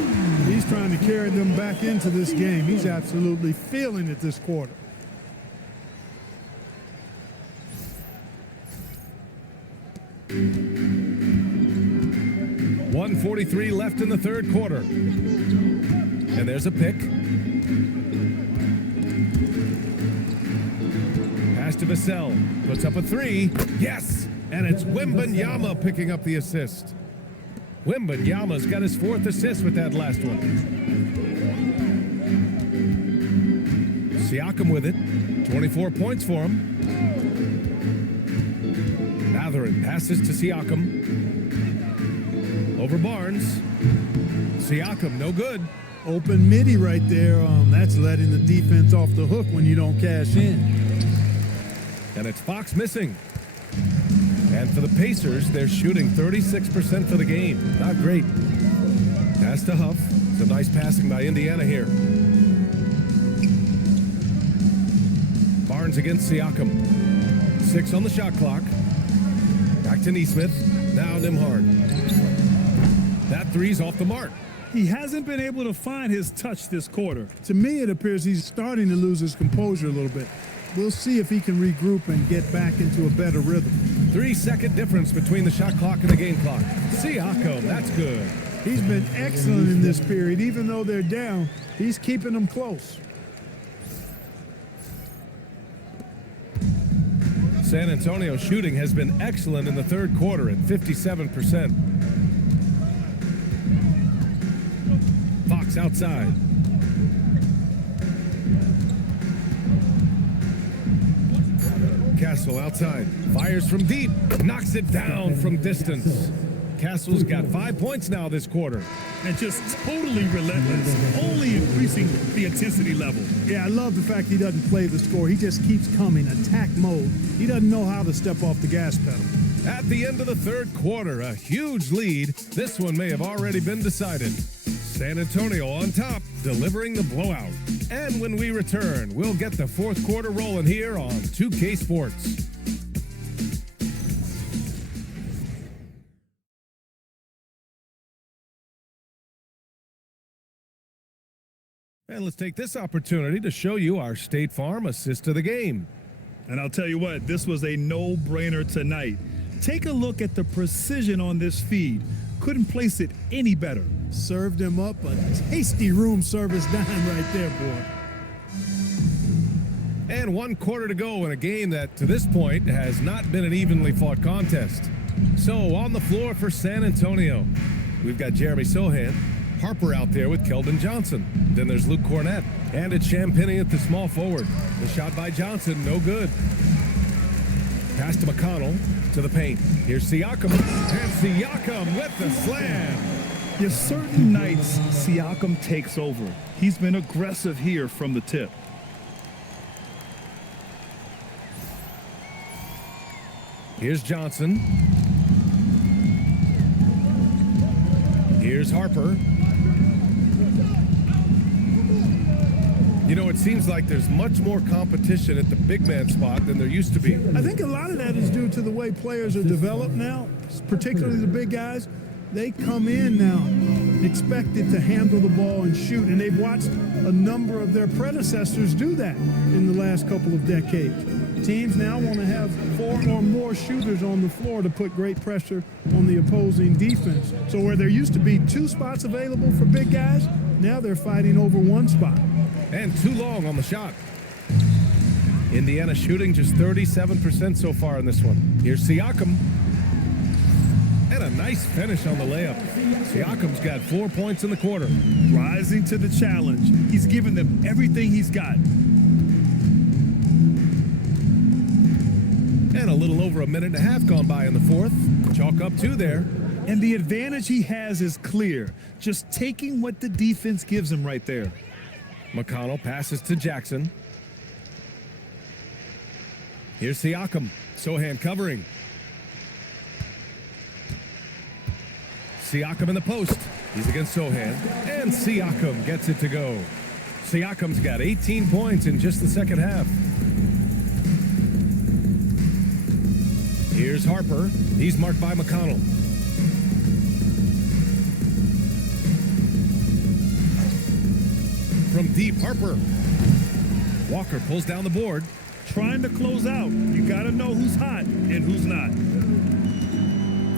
He's trying to carry them back into this game. He's absolutely feeling it this quarter. .143 left in the third quarter. And there's a pick. Pass to Vassell. Puts up a 3. Yes! And it's Wembanyama picking up the assist. Wembanyama's got his 4th assist with that last one. Siakam with it. 24 points for him. Matherin passes to Siakam. Over Barnes. Siakam, no good. Open midi right there. That's letting the defense off the hook when you don't cash in. And it's Fox missing. And for the Pacers, they're shooting 36% for the game. Not great. Pass to Huff. Some nice passing by Indiana here. Barnes against Siakam. 6 on the shot clock. Back to Neesmith. Now Nimhart. That 3's off the mark. He hasn't been able to find his touch this quarter. To me, it appears he's starting to lose his composure a little bit. We'll see if he can regroup and get back into a better rhythm. 3-second difference between the shot clock and the game clock. Siakam, that's good. He's been excellent in this period. Even though they're down, he's keeping them close. San Antonio shooting has been excellent in the third quarter at 57%. Fox outside. Castle outside. Fires from deep. Knocks it down from distance. Castle's got 5 points now this quarter. And just totally relentless, only increasing the intensity level. Yeah, I love the fact he doesn't play the score. He just keeps coming, attack mode. He doesn't know how to step off the gas pedal. At the end of the third quarter, a huge lead. This one may have already been decided. San Antonio on top, delivering the blowout. And when we return, we'll get the fourth quarter rolling here on 2K Sports. And let's take this opportunity to show you our State Farm assist to the game. And I'll tell you what, this was a no-brainer tonight. Take a look at the precision on this feed. Couldn't place it any better. Served him up a tasty room service dime right there, boy. And 1 quarter to go in a game that, to this point, has not been an evenly fought contest. So, on the floor for San Antonio, we've got Jeremy Sohan, Harper out there with Keldon Johnson. Then there's Luke Cornett, and it's Champagny at the small forward. The shot by Johnson, no good. Pass to McConnell, to the paint. Here's Siakam, and Siakam with the slam. Yes, certain nights, Siakam takes over. He's been aggressive here from the tip. Here's Johnson. Here's Harper. You know, it seems like there's much more competition at the big man spot than there used to be. I think a lot of that is due to the way players are developed now, particularly the big guys. They come in now expected to handle the ball and shoot, and they've watched a number of their predecessors do that in the last couple of decades. Teams now want to have 4 or more shooters on the floor to put great pressure on the opposing defense. So where there used to be 2 spots available for big guys, now they're fighting over 1 spot. And too long on the shot. Indiana shooting just 37% so far in this one. Here's Siakam. And a nice finish on the layup. Siakam's got 4 points in the quarter. Rising to the challenge. He's given them everything he's got. And a little over a minute and a half gone by in the fourth. Chalk up 2 there. And the advantage he has is clear. Just taking what the defense gives him right there. McConnell passes to Jackson. Here's Siakam. Sohan covering. Siakam in the post. He's against Sohan. And Siakam gets it to go. Siakam's got 18 points in just the second half. Here's Harper. He's marked by McConnell. From deep, Harper. Walker pulls down the board. Trying to close out. You got to know who's hot and who's not.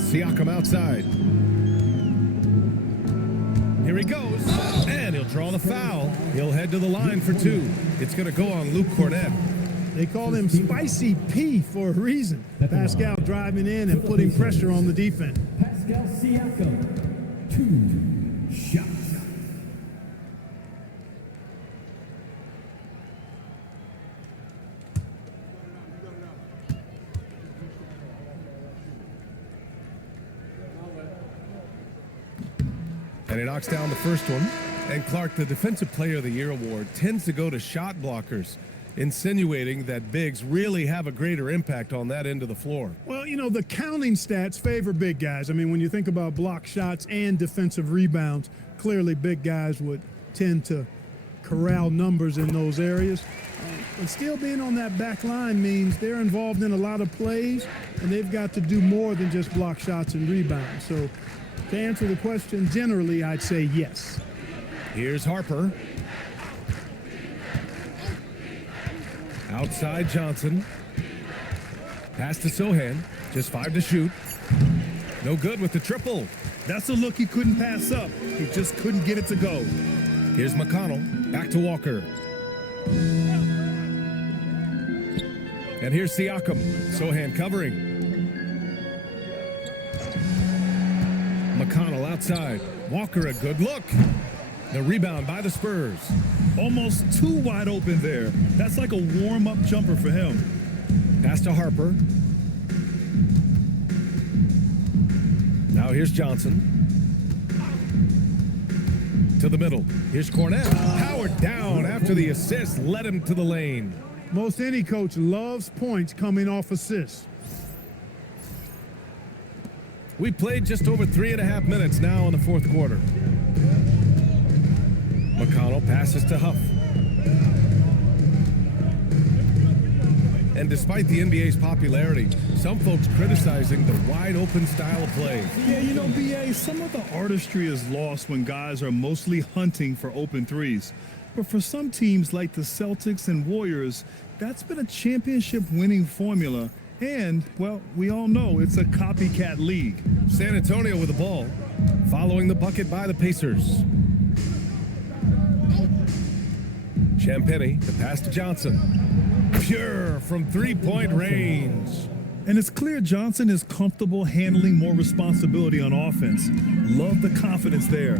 Siakam outside. Here he goes. And he'll draw the foul. He'll head to the line for 2. It's going to go on Luke Cornett. They call him Spicy P for a reason. Pascal driving in and putting pressure on the defense. Pascal Siakam, 2 shots. And he knocks down the first one. And Clark, the Defensive Player of the Year award tends to go to shot blockers, insinuating that bigs really have a greater impact on that end of the floor. Well, you know, the counting stats favor big guys. I mean, when you think about block shots and defensive rebounds, clearly big guys would tend to corral numbers in those areas. But still being on that back line means they're involved in a lot of plays, and they've got to do more than just block shots and rebounds. So to answer the question, generally, I'd say yes. Here's Harper. Outside Johnson. Pass to Sohan. Just 5 to shoot. No good with the triple. That's a look he couldn't pass up. He just couldn't get it to go. Here's McConnell. Back to Walker. And here's Siakam. Sohan covering. McConnell outside. Walker a good look. The rebound by the Spurs. Almost too wide open there. That's like a warm-up jumper for him. Pass to Harper. Now here's Johnson. To the middle. Here's Cornett. Powered down after the assist led him to the lane. Most any coach loves points coming off assists. We played just over 3.5 minutes now in the fourth quarter. McConnell passes to Huff. And despite the NBA's popularity, some folks criticizing the wide open style of play. Yeah, you know, BA, some of the artistry is lost when guys are mostly hunting for open threes. But for some teams like the Celtics and Warriors, that's been a championship winning formula, And, well, we all know it's a copycat league. San Antonio with the ball, following the bucket by the Pacers. Champagny, the pass to Johnson. Pure from three-point range. And it's clear Johnson is comfortable handling more responsibility on offense. Love the confidence there.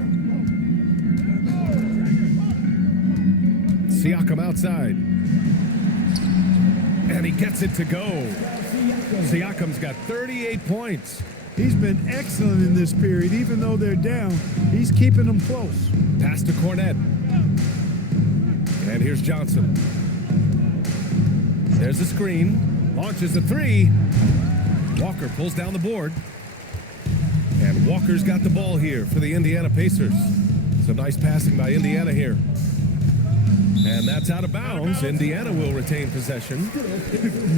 Siakam outside. And he gets it to go. Siakam's got 38 points. He's been excellent in this period. Even though they're down, he's keeping them close. Pass to Cornette. And here's Johnson. There's the screen. Launches a three. Walker pulls down the board. And Walker's got the ball here for the Indiana Pacers. Some nice passing by Indiana here. And that's out of bounds. Indiana will retain possession.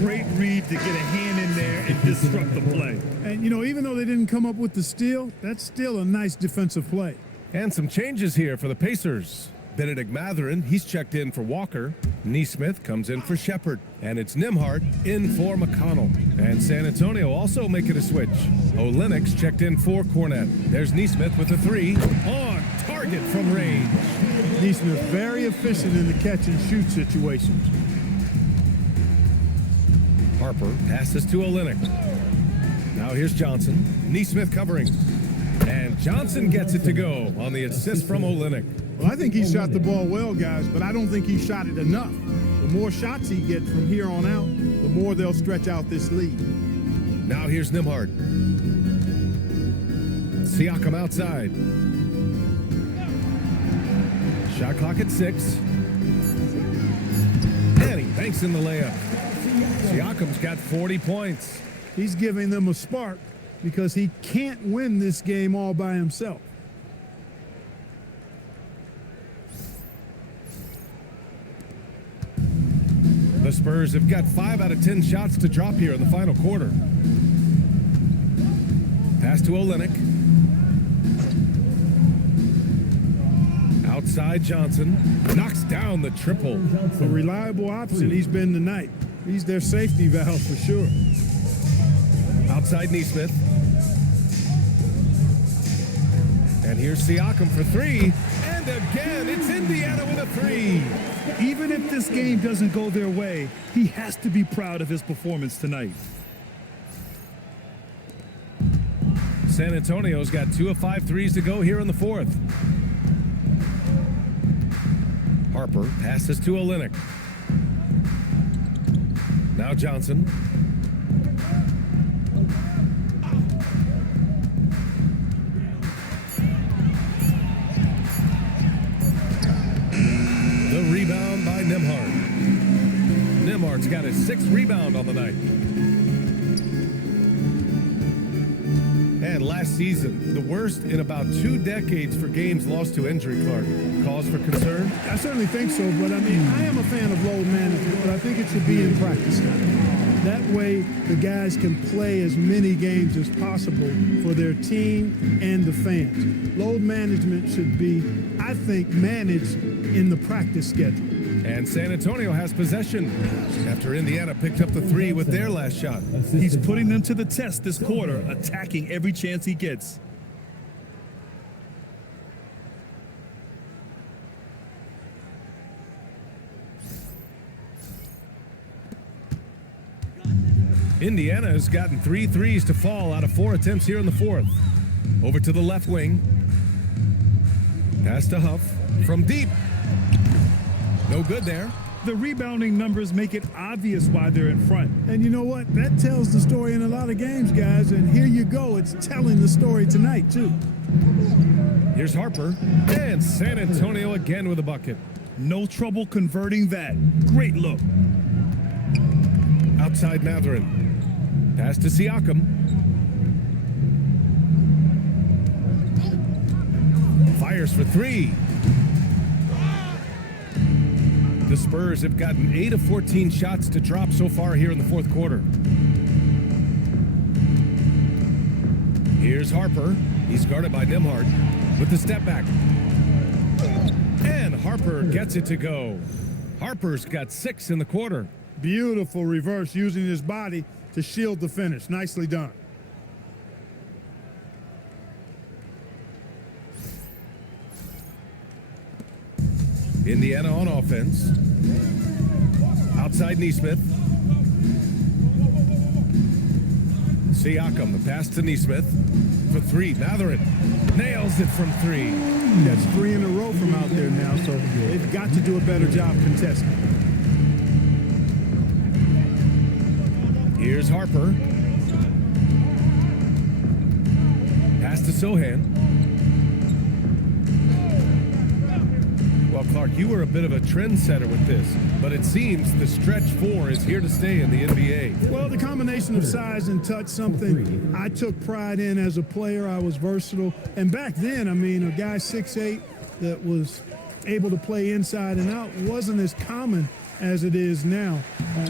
Great read to get a hand in there and disrupt the play. And, you know, even though they didn't come up with the steal, that's still a nice defensive play. And some changes here for the Pacers. Benedict Mathurin, he's checked in for Walker. Neesmith comes in for Shepard. And it's Nimhart in for McConnell. And San Antonio also making a switch. Olenek's checked in for Cornette. There's Neesmith with a three. On target from range. Neesmith very efficient in the catch and shoot situations. Harper passes to Olenek. Now here's Johnson. Neesmith covering. And Johnson gets it to go on the assist from Olenek. Well, I think he shot the ball well, guys, but I don't think he shot it enough. The more shots he gets from here on out, the more they'll stretch out this lead. Now here's Nimhart. Siakam outside. Shot clock at 6. And he banks in the layup. Siakam's got 40 points. He's giving them a spark because he can't win this game all by himself. The Spurs have got 5 out of 10 shots to drop here in the final quarter. Pass to Olenek. Outside Johnson. Knocks down the triple. A reliable option he's been tonight. He's their safety valve for sure. Outside Neesmith. And here's Siakam for 3. And again, it's Indiana with a 3. Even if this game doesn't go their way, he has to be proud of his performance tonight. San Antonio's got 2 of 5 threes to go here in the fourth. Harper passes to Olenek. Now Johnson. The rebound by Nimhart. Nimhart's got his 6th rebound on the night. And last season, the worst in about 2 decades for games lost to injury, Clark. Cause for concern? I certainly think so, but I mean, I am a fan of load management, but I think it should be in practice time. That way, the guys can play as many games as possible for their team and the fans. Load management should be, I think, managed in the practice schedule. And San Antonio has possession after Indiana picked up the 3 with their last shot. He's putting them to the test this quarter, attacking every chance he gets. Indiana has gotten 3 threes to fall out of 4 attempts here in the fourth. Over to the left wing. Pass to Huff from deep. No good there. The rebounding numbers make it obvious why they're in front. And you know what? That tells the story in a lot of games, guys. And here you go. It's telling the story tonight, too. Here's Harper. And San Antonio again with a bucket. No trouble converting that. Great look. Outside Mathurin. Pass to Siakam. Fires for 3. The Spurs have gotten 8 of 14 shots to drop so far here in the fourth quarter. Here's Harper. He's guarded by Nimhart with the step back. And Harper gets it to go. Harper's got 6 in the quarter. Beautiful reverse using his body to shield the finish. Nicely done. Indiana on offense. Outside Neesmith. Siakam, the pass to Neesmith for three. Matherin nails it from three. That's 3 in a row from out there now, so they've got to do a better job contesting. Here's Harper. Pass to Sohan. Well, Clark, you were a bit of a trendsetter with this, but it seems the stretch 4 is here to stay in the NBA. Well, the combination of size and touch, something I took pride in as a player. I was versatile. And back then, I mean, a guy 6'8" that was able to play inside and out wasn't as common as it is now.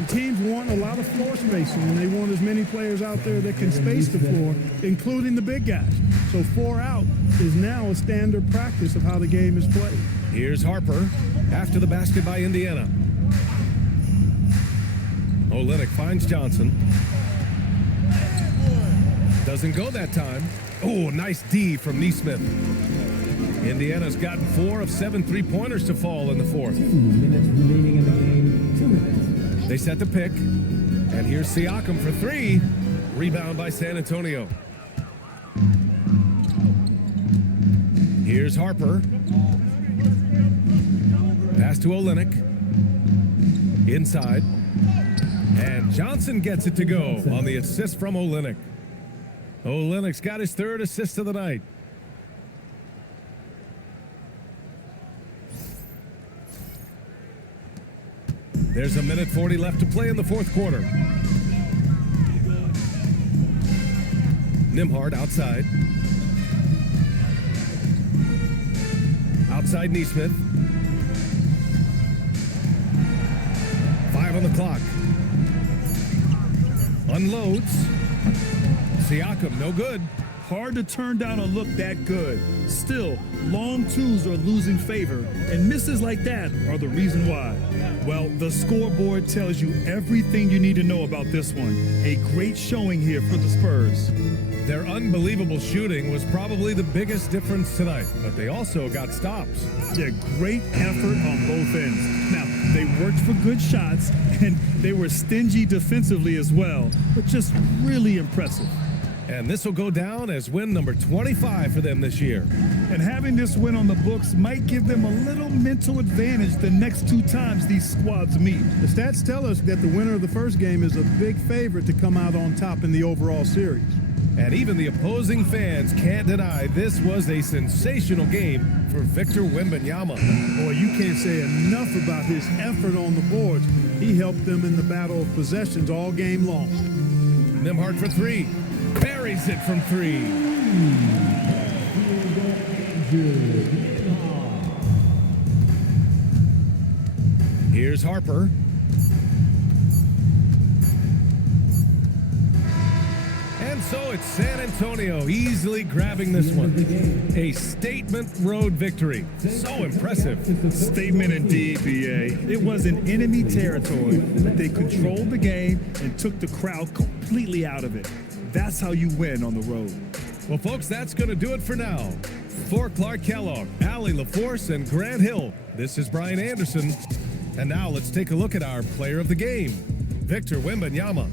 Teams want a lot of floor spacing, and they want as many players out there that can space the floor, including the big guys. So 4 out is now a standard practice of how the game is played. Here's Harper after the basket by Indiana. Olynyk finds Johnson. Doesn't go that time. Oh, nice D from Neesmith. Indiana's gotten 4 of 7 3-pointers to fall in the fourth. 2 minutes remaining in the game. 2 minutes. They set the pick. And here's Siakam for 3. Rebound by San Antonio. Here's Harper. Pass to Olynyk. Inside. And Johnson gets it to go on the assist from Olynyk. Olynyk's got his 3rd assist of the night. There's a minute 40 left to play in the fourth quarter. Nembhard outside. Outside Neesmith. 5 on the clock. Unloads. Siakam, no good. Hard to turn down a look that good. Still, long twos are losing favor, and misses like that are the reason why. Well, the scoreboard tells you everything you need to know about this one. A great showing here for the Spurs. Their unbelievable shooting was probably the biggest difference tonight, but they also got stops. Yeah, great effort on both ends. Now, they worked for good shots, and they were stingy defensively as well, but just really impressive. And this will go down as win number 25 for them this year. And having this win on the books might give them a little mental advantage the next 2 times these squads meet. The stats tell us that the winner of the first game is a big favorite to come out on top in the overall series. And even the opposing fans can't deny this was a sensational game for Victor Wembanyama. Boy, you can't say enough about his effort on the boards. He helped them in the battle of possessions all game long. Nembhard for 3. Buries it from 3. Here's Harper. And so it's San Antonio easily grabbing this one. A statement road victory. So impressive. Statement indeed, BA. It was in enemy territory, but they controlled the game and took the crowd completely out of it. That's how you win on the road. Well, folks, that's going to do it for now. For Clark Kellogg, Allie LaForce, and Grant Hill, this is Brian Anderson. And now let's take a look at our player of the game, Victor Wembanyama.